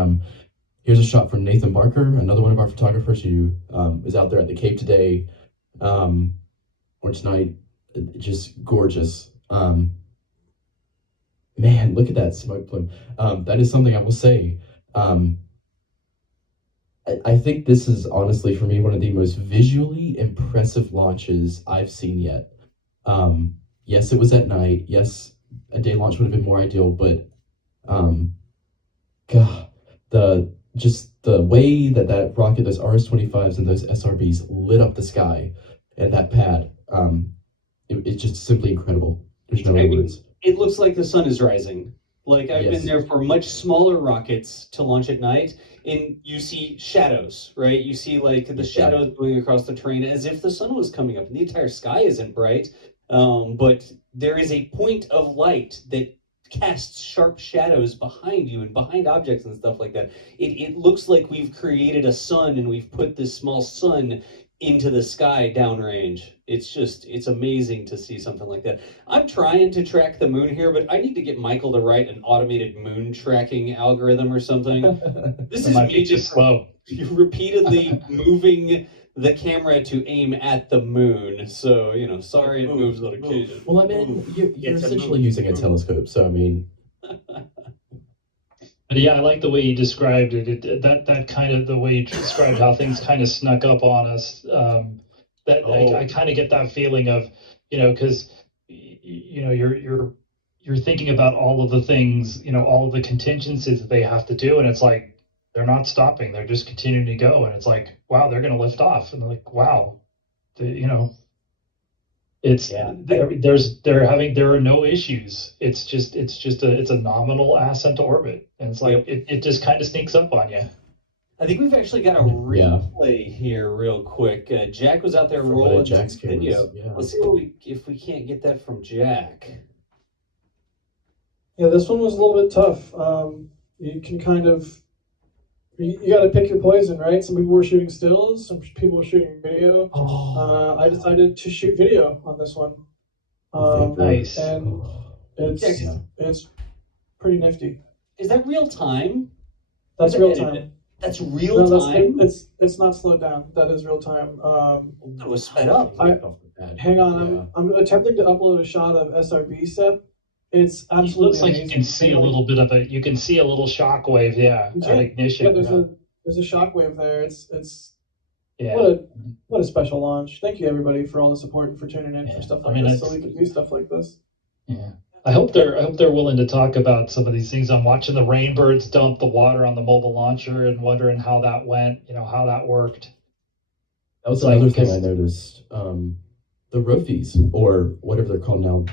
here's a shot from Nathan Barker, another one of our photographers who is out there at the Cape today or tonight. Just gorgeous. Man, look at that smoke plume. That is something I will say. I think this is honestly, for me, one of the most visually impressive launches I've seen yet. Yes, it was at night. Yes, a day launch would have been more ideal, but God, the way that rocket, those RS-25s and those SRBs lit up the sky and that pad, it's just simply incredible. There's no words. It looks like the sun is rising. Like I've been there for much smaller rockets to launch at night, and you see shadows, right? You see like the shadows going across the terrain as if the sun was coming up. And the entire sky isn't bright, but there is a point of light that casts sharp shadows behind you and behind objects and stuff like that. It looks like we've created a sun and we've put this small sun into the sky downrange. It's amazing to see something like that. I'm trying to track the moon here, but I need to get Michael to write an automated moon tracking algorithm or something. This is me just slow. repeatedly moving the camera to aim at the moon. So, you know, sorry it moves on occasion. Well, I mean, you're essentially using a telescope, so I mean. But yeah, I like the way you described it. That kind of the way you described how things kind of snuck up on us. I kind of get that feeling of, you know, because you know you're thinking about all of the things, you know, all of the contingencies that they have to do, and it's like they're not stopping; they're just continuing to go, and it's like, wow, they're going to lift off, and like, wow, you know. It's there are no issues. It's a nominal ascent to orbit, and it's like it just kind of sneaks up on you. I think we've actually got a replay here real quick. Jack was out there rolling Jack's video. Yeah. Let's see if we can't get that from Jack. Yeah, this one was a little bit tough. You can kind of you got to pick your poison, right? Some people were shooting stills, some people were shooting video. I decided to shoot video on this one. Nice. And it's pretty nifty. Is that real time? That's real time. That's real time? It's not slowed down. That is real time. It was sped up. Hang on, I'm attempting to upload a shot of SRB SEP. It's absolutely It looks like amazing. you can see a little bit of you can see a little shock wave, at ignition. Yeah, there's a shock wave there. It's what a special launch. Thank you everybody for all the support and for tuning in for stuff like this, so we can do stuff like this. Yeah. I hope they're willing to talk about some of these things. I'm watching the Rainbirds dump the water on the mobile launcher and wondering how that went, you know, how that worked. That was another thing I noticed. The Rofies, or whatever they're called now,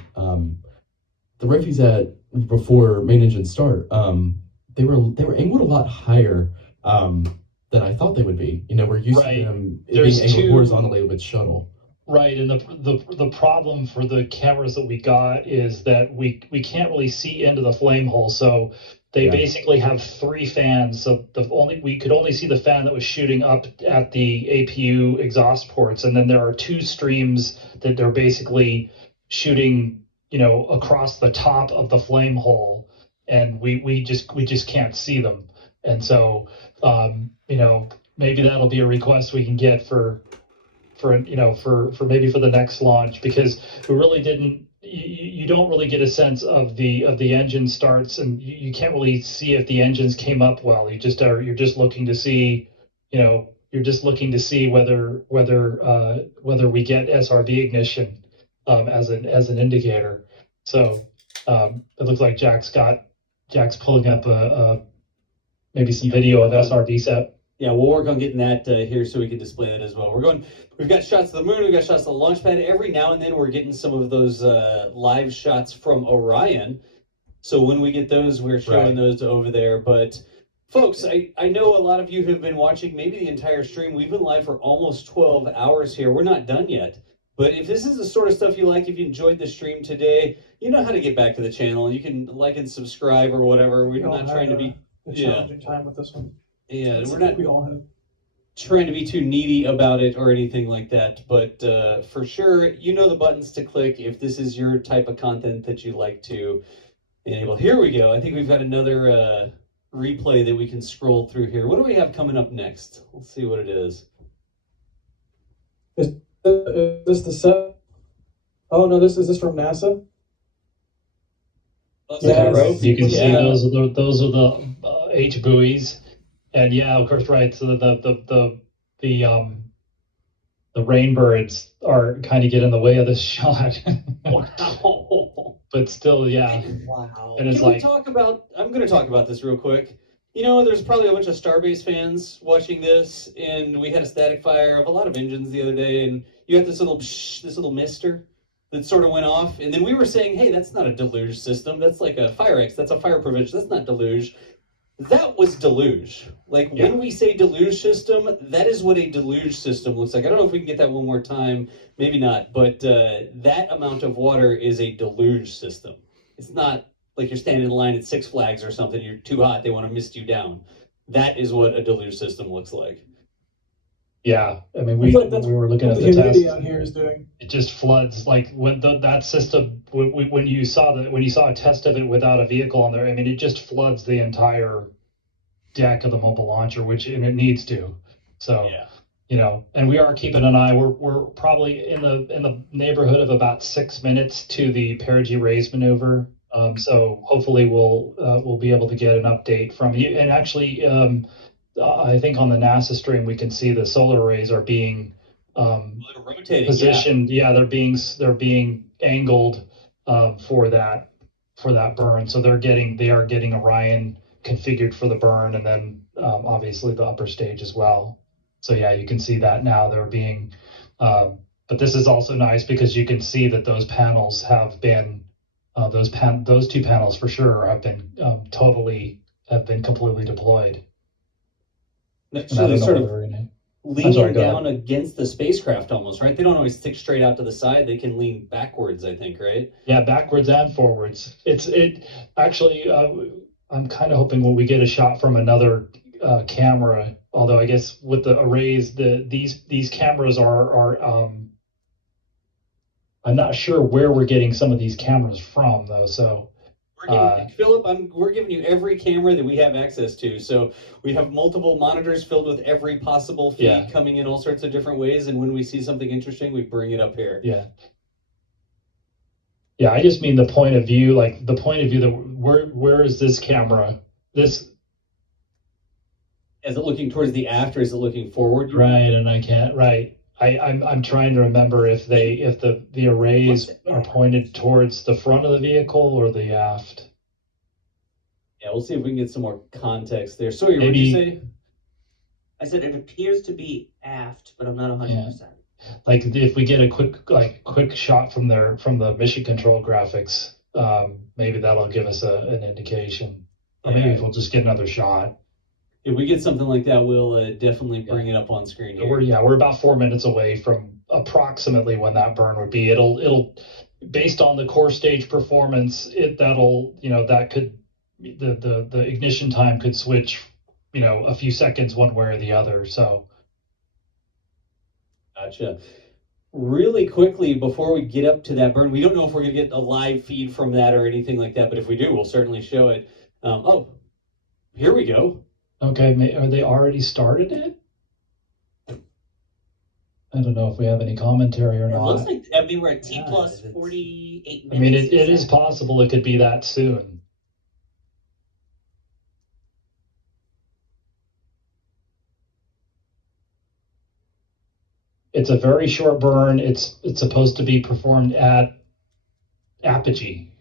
the Rofies at before main engine start, they were angled a lot higher than I thought they would be. You know, we're used to them being angled horizontally with shuttle. Right, and the problem for the cameras that we got is that we can't really see into the flame hole, so they basically have 3 fans. So we could only see the fan that was shooting up at the APU exhaust ports, and then there are 2 streams that they're basically shooting, you know, across the top of the flame hole, and we just can't see them. And so, you know, maybe that'll be a request we can get for maybe for the next launch, because we really didn't. You don't really get a sense of the engine starts, and you can't really see if the engines came up well. You're just looking to see, you know, whether we get SRB ignition as an indicator. So it looks like Jack's pulling up maybe some video of SRB set. Yeah, we'll work on getting that here so we can display that as well. We've got shots of the moon, we've got shots of the launch pad. Every now and then we're getting some of those live shots from Orion. So when we get those, we're showing those over there. But folks, I know a lot of you have been watching maybe the entire stream. We've been live for almost 12 hours here. We're not done yet. But if this is the sort of stuff you like, if you enjoyed the stream today, you know how to get back to the channel. You can like and subscribe or whatever. We're not trying to be... a challenging time with this one. Yeah, we're not trying to be too needy about it or anything like that, but for sure, you know the buttons to click if this is your type of content that you like to enable. Here we go. I think we've got another replay that we can scroll through here. What do we have coming up next? Let's see what it is. Is this the set? Oh no, is this from NASA? Yeah, right. You can see those are the H buoys. And yeah, of course, right. So the rainbirds are kind of get in the way of this shot. Wow. But still, yeah. Wow. And it's I'm going to talk about this real quick. You know, there's probably a bunch of Starbase fans watching this, and we had a static fire of a lot of engines the other day, and you got this little mister that sort of went off, and then we were saying, hey, that's not a deluge system. That's like a fire X. That's a fire prevention. That's not deluge. That was deluge. Like when we say deluge system, that is what a deluge system looks like. I don't know if we can get that one more time, maybe not, but that amount of water is a deluge system. It's not like you're standing in line at Six Flags or something, you're too hot, they want to mist you down. That is what a deluge system looks like. Yeah, I mean, we were looking at the test. Out here is doing. It just floods like when that system. When you saw a test of it without a vehicle on there, I mean, it just floods the entire deck of the mobile launcher, and it needs to. So, you know, and we are keeping an eye. We're probably in the neighborhood of about 6 minutes to the perigee raise maneuver. So hopefully we'll be able to get an update from you. And actually, I think on the NASA stream we can see the solar arrays are being positioned. Yeah, they're being angled for that burn. So they are getting Orion configured for the burn, and then obviously the upper stage as well. So yeah, you can see that now they're being. But this is also nice because you can see that those panels have been those 2 panels for sure have been completely deployed. So they sort of leaning down against the spacecraft almost, right? They don't always stick straight out to the side. They can lean backwards, I think, right? Yeah, backwards and forwards. Actually, I'm kind of hoping when we get a shot from another camera, although I guess with the arrays, these cameras are I'm not sure where we're getting some of these cameras from though, so. Philip, we're giving you every camera that we have access to. So we have multiple monitors filled with every possible feed coming in all sorts of different ways. And when we see something interesting, we bring it up here. Yeah. Yeah, I just mean the point of view that where is this camera? Is it looking towards the aft or is it looking forward? Right, and I can't. Right. I'm trying to remember if the arrays are pointed towards the front of the vehicle or the aft. Yeah, we'll see if we can get some more context there. So what did you say? I said it appears to be aft, but I'm not 100%. Like if we get a quick shot from the mission control graphics, maybe that'll give us an indication. Or maybe if we'll just get another shot. If we get something like that, we'll definitely bring it up on screen here. We're about 4 minutes away from approximately when that burn would be. It'll based on the core stage performance, that could the ignition time could switch, a few seconds one way or the other. So Gotcha. Really quickly, before we get up to that burn, we don't know if we're going to get a live feed from that or anything like that, but if we do, we'll certainly show it. Here we go. Okay, are they already started it? I don't know if we have any commentary or not. It looks like, we're at T plus 48 minutes. I mean, it is possible it could be that soon. It's a very short burn. It's supposed to be performed at apogee.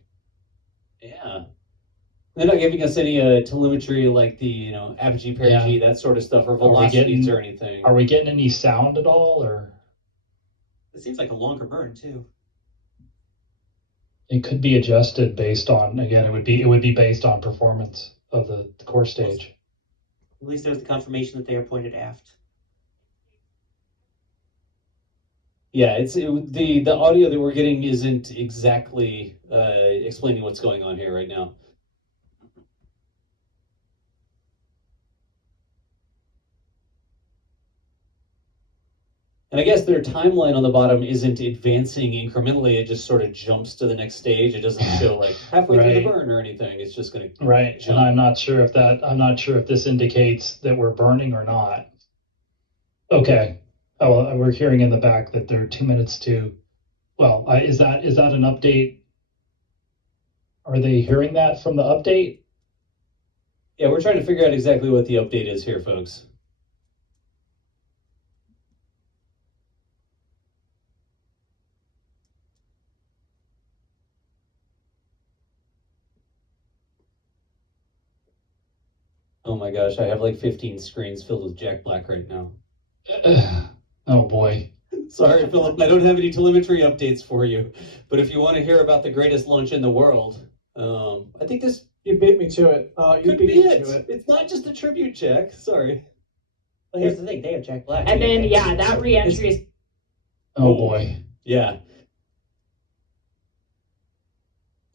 Yeah. They're not giving us any telemetry like the apogee, perigee, that sort of stuff, or velocities or anything. Are we getting any sound at all, or? It seems like a longer burn too. It could be adjusted based on, again, it would be based on performance of the core stage. At least there's the confirmation that they are pointed aft. Yeah, the audio that we're getting isn't exactly explaining what's going on here right now. And I guess their timeline on the bottom isn't advancing incrementally. It just sort of jumps to the next stage. It doesn't show like halfway through the burn or anything. It's just going to jump. And I'm not sure if this indicates that we're burning or not. Okay. Oh, well, we're hearing in the back that they're 2 minutes to. Well, is that an update? Are they hearing that from the update? Yeah, we're trying to figure out exactly what the update is here, folks. Oh my gosh, I have like 15 screens filled with Jack Black right now. Oh boy. Sorry, Philip, I don't have any telemetry updates for you. But if you want to hear about the greatest launch in the world, I think this... You beat me to it. Could be it. It's not just a tribute, Jack. Sorry. Well, here's the thing. They have Jack Black. And then, that re-entry is... Oh boy. Yeah.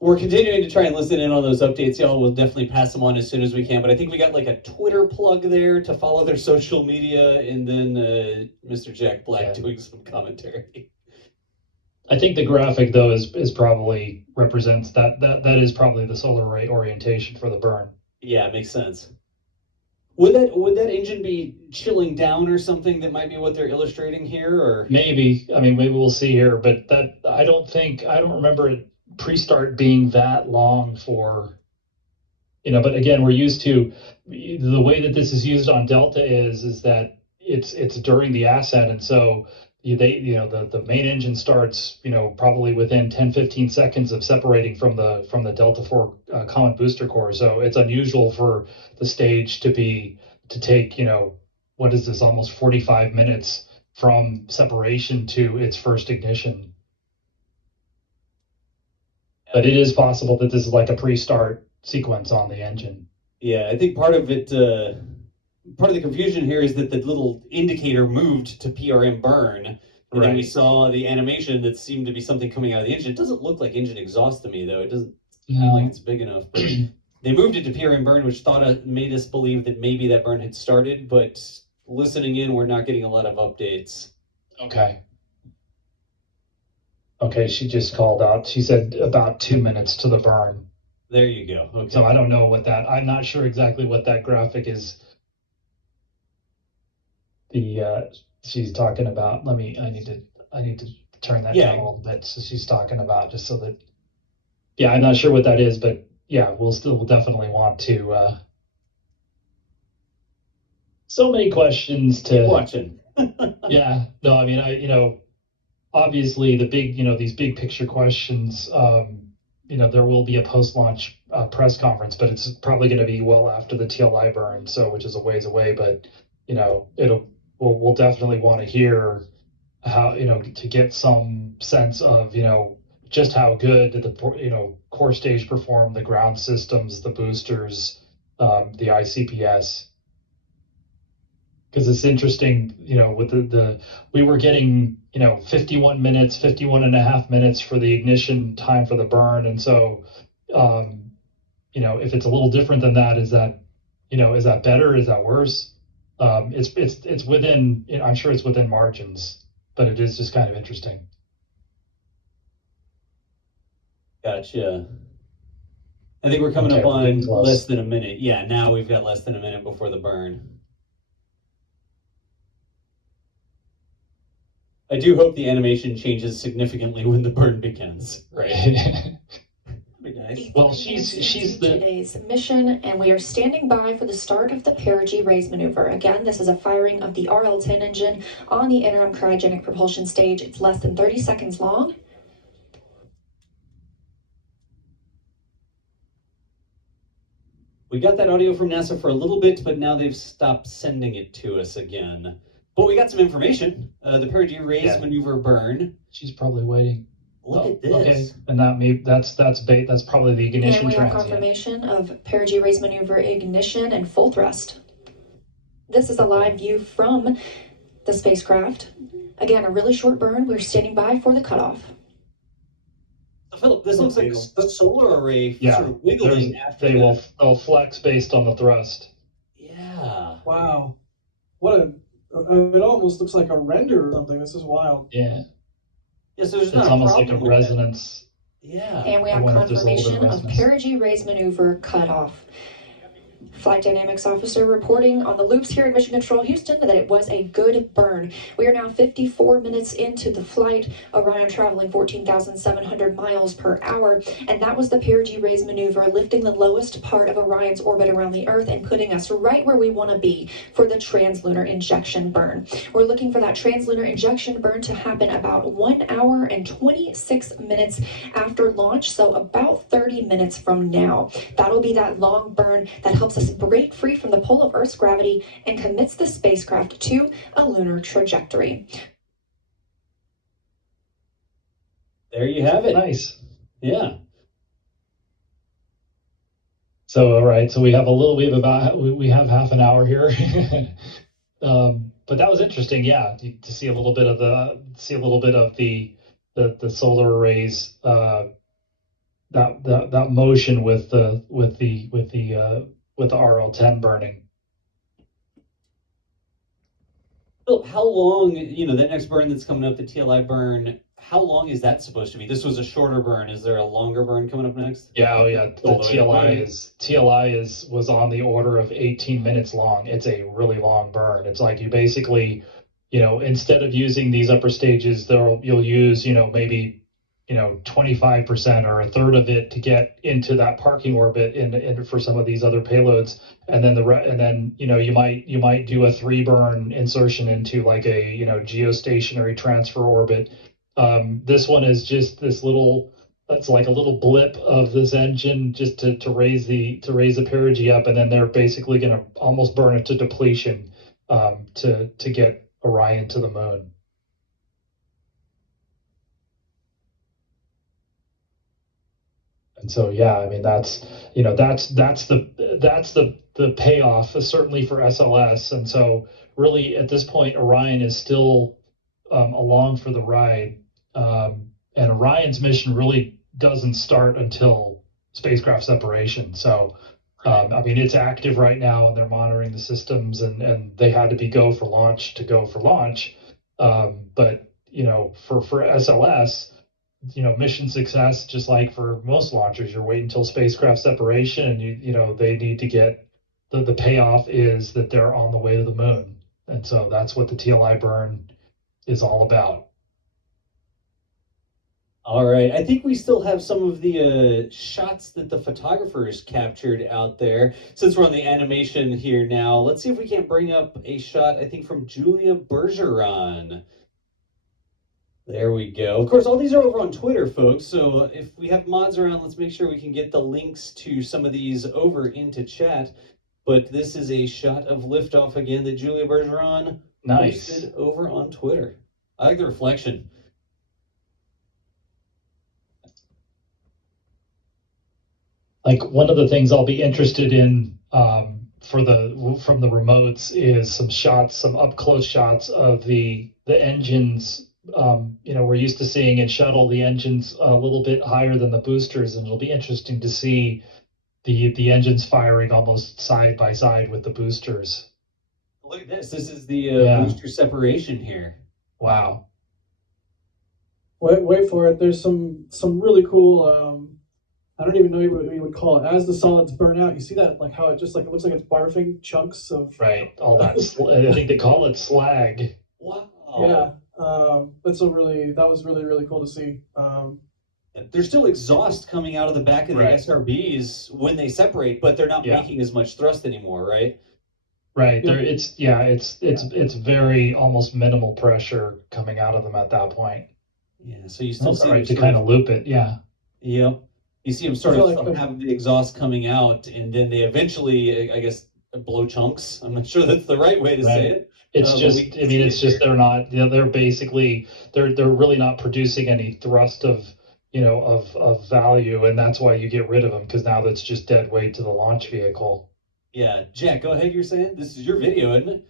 We're continuing to try and listen in on those updates, y'all. We'll definitely pass them on as soon as we can. But I think we got like a Twitter plug there to follow their social media, and then Mr. Jack Black doing some commentary. I think the graphic though is probably represents that is probably the solar array orientation for the burn. Yeah, it makes sense. Would that engine be chilling down or something? That might be what they're illustrating here, or maybe. I mean, maybe we'll see here, but that I don't remember it pre-start being that long for, but again, we're used to the way that this is used on Delta is that it's during the ascent, and so the main engine starts probably within 10-15 seconds of separating from the Delta IV Comet booster core. So it's unusual for the stage to take what is this, almost 45 minutes from separation to its first ignition. But it is possible that this is like a pre-start sequence on the engine. Yeah, I think part of the confusion here is that the little indicator moved to PRM burn, and then we saw the animation that seemed to be something coming out of the engine. It doesn't look like engine exhaust to me, though. It doesn't seem like it's big enough. But they moved it to PRM burn, which made us believe that maybe that burn had started, but listening in, we're not getting a lot of updates. Okay, she just called out. She said about 2 minutes to the burn. There you go. Okay. So I don't know I'm not sure exactly what that graphic is. She's talking about, I need to turn that down a little bit. So she's talking about just so that, I'm not sure what that is, but we'll definitely want to, so many questions to keep watching. No, I mean, obviously the big, these big picture questions, there will be a post-launch press conference, but it's probably going to be well after the TLI burn, which is a ways away, but, we'll definitely want to hear how, to get some sense of, just how good the core stage performed, the ground systems, the boosters, the ICPS. Because it's interesting, with we were getting, 51 minutes, 51 and a half minutes for the ignition time for the burn. And so, if it's a little different than that, is that better? Is that worse? It's within, I'm sure it's within margins, but it is just kind of interesting. Gotcha. I think we're coming up on less than a minute. Yeah, now we've got less than a minute before the burn. I do hope the animation changes significantly when the burn begins, right? Be nice. Well, she's today's mission, and we are standing by for the start of the perigee raise maneuver. Again, this is a firing of the RL-10 engine on the interim cryogenic propulsion stage. It's less than 30 seconds long. We got that audio from NASA for a little bit, but now they've stopped sending it to us again. But we got some information. The perigee raise maneuver burn. She's probably waiting. Look at this. Okay, and that's probably the ignition. And we have confirmation of perigee raise maneuver ignition and full thrust. This is a live view from the spacecraft. Again, a really short burn. We're standing by for the cutoff. Philip, this looks like the solar array sort of wiggling after they'll flex based on the thrust. Yeah. Wow. It almost looks like a render or something. This is wild. Yeah. Yes, there's it's almost like a resonance. Yeah. And we have confirmation of perigee raise maneuver cutoff. Flight Dynamics Officer reporting on the loops here at Mission Control Houston that it was a good burn. We are now 54 minutes into the flight, Orion traveling 14,700 miles per hour, and that was the perigee raise maneuver, lifting the lowest part of Orion's orbit around the Earth and putting us right where we want to be for the translunar injection burn. We're looking for that translunar injection burn to happen about 1 hour and 26 minutes after launch, so about 30 minutes from now. That'll be that long burn that helps us break free from the pull of Earth's gravity and commits the spacecraft to a lunar trajectory. There you have it. Nice. Yeah. So, all right. So we have half an hour here. But that was interesting. Yeah. To see a little bit of the solar arrays, that motion with the RL-10 burning. Philip, how long, that next burn that's coming up, the TLI burn, how long is that supposed to be? This was a shorter burn. Is there a longer burn coming up next? Yeah, the TLI was on the order of 18 minutes long. It's a really long burn. It's like you basically, instead of using these upper stages, you'll use, maybe 25% or a third of it to get into that parking orbit and for some of these other payloads, and then you might do a 3 burn insertion into like a geostationary transfer orbit. This one is just this little, it's like a little blip of this engine just to raise the perigee up, and then they're basically going to almost burn it to depletion to get Orion to the moon. And so, yeah, I mean, that's the payoff, certainly for SLS. And so really at this point, Orion is still along for the ride. And Orion's mission really doesn't start until spacecraft separation. So, I mean, it's active right now and they're monitoring the systems and they had to be go for launch. But, for SLS, mission success, just like for most launchers, you're waiting until spacecraft separation and they need to get the payoff is that they're on the way to the moon. And so that's what the TLI burn is all about. All right. I think we still have some of the shots that the photographers captured out there. Since we're on the animation here now, let's see if we can't bring up a shot, I think, from Julia Bergeron. There we go. Of course, all these are over on Twitter, folks. So if we have mods around, let's make sure we can get the links to some of these over into chat. But this is a shot of liftoff again that Julia Bergeron posted over on Twitter. I like the reflection. like one of the things I'll be interested in from the remotes is some shots, some up close shots of the engines. We're used to seeing in shuttle the engines a little bit higher than the boosters, and it'll be interesting to see the engines firing almost side by side with the boosters. Look at this. This is the Yeah. booster separation here. Wow. Wait for it. There's some really cool. I don't even know what you would call it. As the solids burn out, you see that, like how it just like it looks like it's barfing chunks of. Right. All that. I think they call it slag. Wow. Yeah. That was really cool to see. There's still exhaust coming out of the back of the SRBs when they separate, but they're not making as much thrust anymore, right? Right. There. It's very almost minimal pressure coming out of them at that point. Yeah. So you still see right to kind of loop it. Yeah. Yep. You see them sort of have the exhaust coming out, and then they eventually, I guess, blow chunks. I'm not sure that's the right way to say it. It's just they're not. They're basically they're really not producing any thrust of value, and that's why you get rid of them, because now that's just dead weight to the launch vehicle. Yeah, Jack, go ahead. You're saying this is your video, isn't it?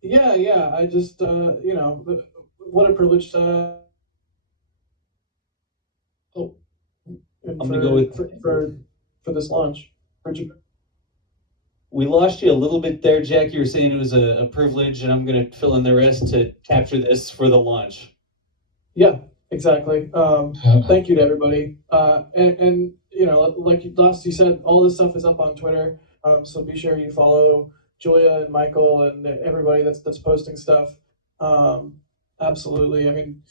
Yeah. I just what a privilege to. I'm gonna go with for this launch. We lost you a little bit there, Jack. You were saying it was a privilege, and I'm going to fill in the rest to capture this for the launch. Yeah, exactly. Thank you to everybody. And like last you said, all this stuff is up on Twitter. So be sure you follow Julia and Michael and everybody that's posting stuff. Absolutely. I mean,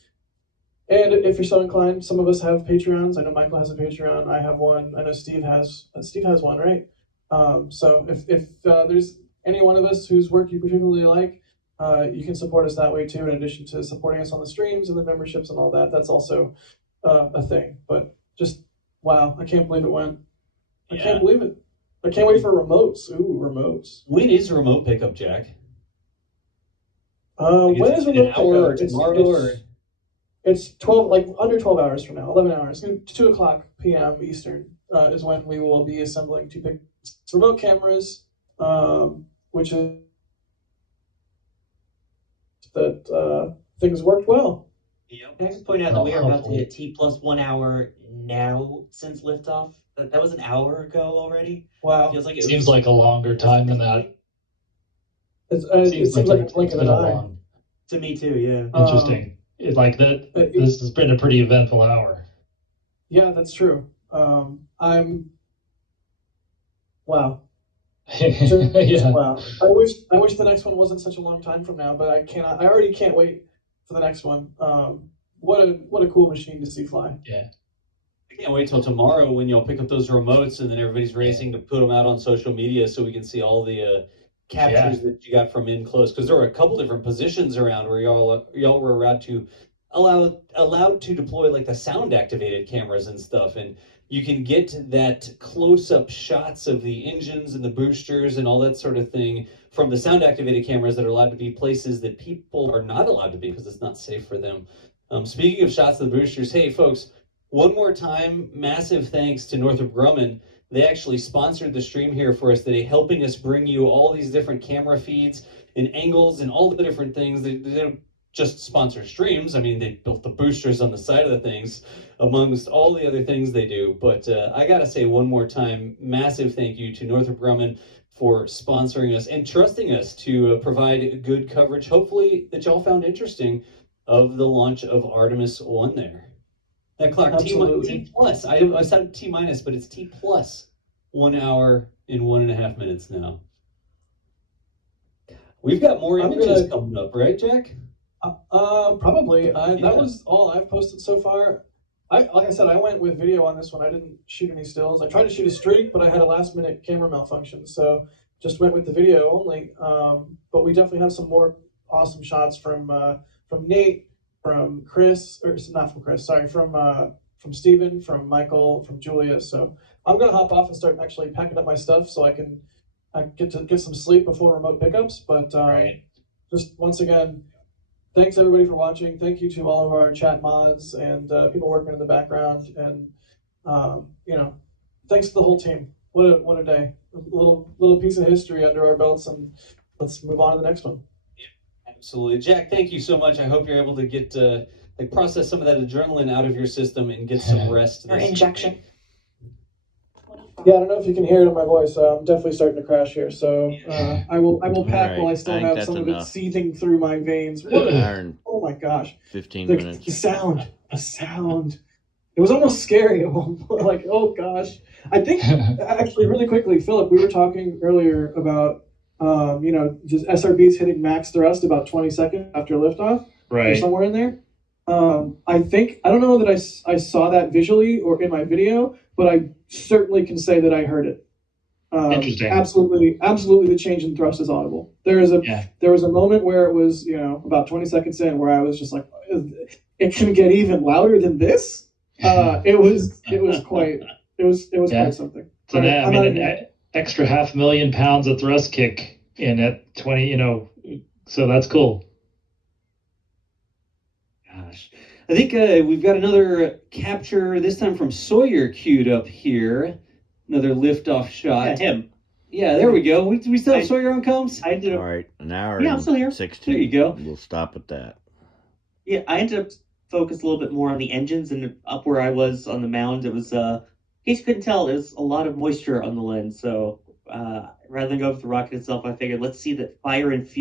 and if you're so inclined, some of us have Patreons. I know Michael has a Patreon. I have one. I know Steve has one, right? So if there's any one of us whose work you particularly like, you can support us that way too, in addition to supporting us on the streams and the memberships and all that. That's also a thing. But just, wow, I can't believe it went. I can't believe it. I can't wait for remotes. Ooh, remotes. When is remote pickup, Jack? When is remote pickup? Or It's tomorrow, or? It's 12, like under 12 hours from now, 11 hours, 2 o'clock p.m. Eastern is when we will be assembling to pick remote cameras, which is that things worked well. Can I just point out that we are about to hit T+1 hour now since liftoff? That was an hour ago already. Wow. Feels like Seems like a longer time than that. It seems like a blink of an eye. To me too, yeah. Interesting. This has been a pretty eventful hour. Yeah, that's true. Wow. Wow. I wish the next one wasn't such a long time from now, but I already can't wait for the next one. What a cool machine to see fly. Yeah. I can't wait till tomorrow when you'll pick up those remotes and then everybody's racing to put them out on social media so we can see all the captures that you got from in close, because there were a couple different positions around where y'all were allowed to deploy like the sound activated cameras and stuff, and you can get that close-up shots of the engines and the boosters and all that sort of thing from the sound activated cameras that are allowed to be places that people are not allowed to be because it's not safe for them. Speaking of shots of the boosters, hey folks, one more time, massive thanks to Northrop Grumman. They actually sponsored the stream here for us today, helping us bring you all these different camera feeds and angles and all the different things. They don't just sponsor streams. I mean, they built the boosters on the side of the things, amongst all the other things they do. But I got to say one more time, massive thank you to Northrop Grumman for sponsoring us and trusting us to provide good coverage, hopefully that y'all found interesting, of the launch of Artemis 1 there. That clock, T plus. I said T minus, but it's T plus 1 hour and 1.5 minutes now. We've got more images coming up, right, Jack? Probably. That was all I've posted so far. Like I said, I went with video on this one. I didn't shoot any stills. I tried to shoot a streak, but I had a last-minute camera malfunction, so just went with the video only. But we definitely have some more awesome shots from Nate, from Chris, or not from Chris, sorry, from Steven, from Michael, from Julia. So I'm gonna hop off and start actually packing up my stuff so I get some sleep before remote pickups. But just once again, thanks everybody for watching. Thank you to all of our chat mods and people working in the background, and thanks to the whole team. What a day. A little piece of history under our belts, and let's move on to the next one. Absolutely. Jack, thank you so much. I hope you're able to get process some of that adrenaline out of your system and get some rest. Or injection. Yeah, I don't know if you can hear it in my voice. I'm definitely starting to crash here. So I will pack while I still have some of it seething through my veins. Oh my gosh. 15 minutes. The sound. It was almost scary. Like, oh gosh. I think actually really quickly, Philip, we were talking earlier about just SRBs hitting max thrust about 20 seconds after liftoff. Right. Or somewhere in there. I don't know that I saw that visually or in my video, but I certainly can say that I heard it. Interesting. Absolutely, the change in thrust is audible. There was a moment where it was, about 20 seconds in where I was just like, it can get even louder than this. It was quite something. So now, an extra 500,000 pounds of thrust kick in at 20, so that's cool. Gosh. I think we've got another capture, this time from Sawyer, queued up here. Another liftoff shot. Yeah, him. Yeah, there we go. We still have Sawyer on comms? I did. All right, an hour Yeah, I'm still here. 16. There you go. We'll stop at that. Yeah, I ended up focused a little bit more on the engines and up where I was on the mound. It was, in case you couldn't tell, there's a lot of moisture on the lens. So rather than go with the rocket itself, I figured let's see that fire and fury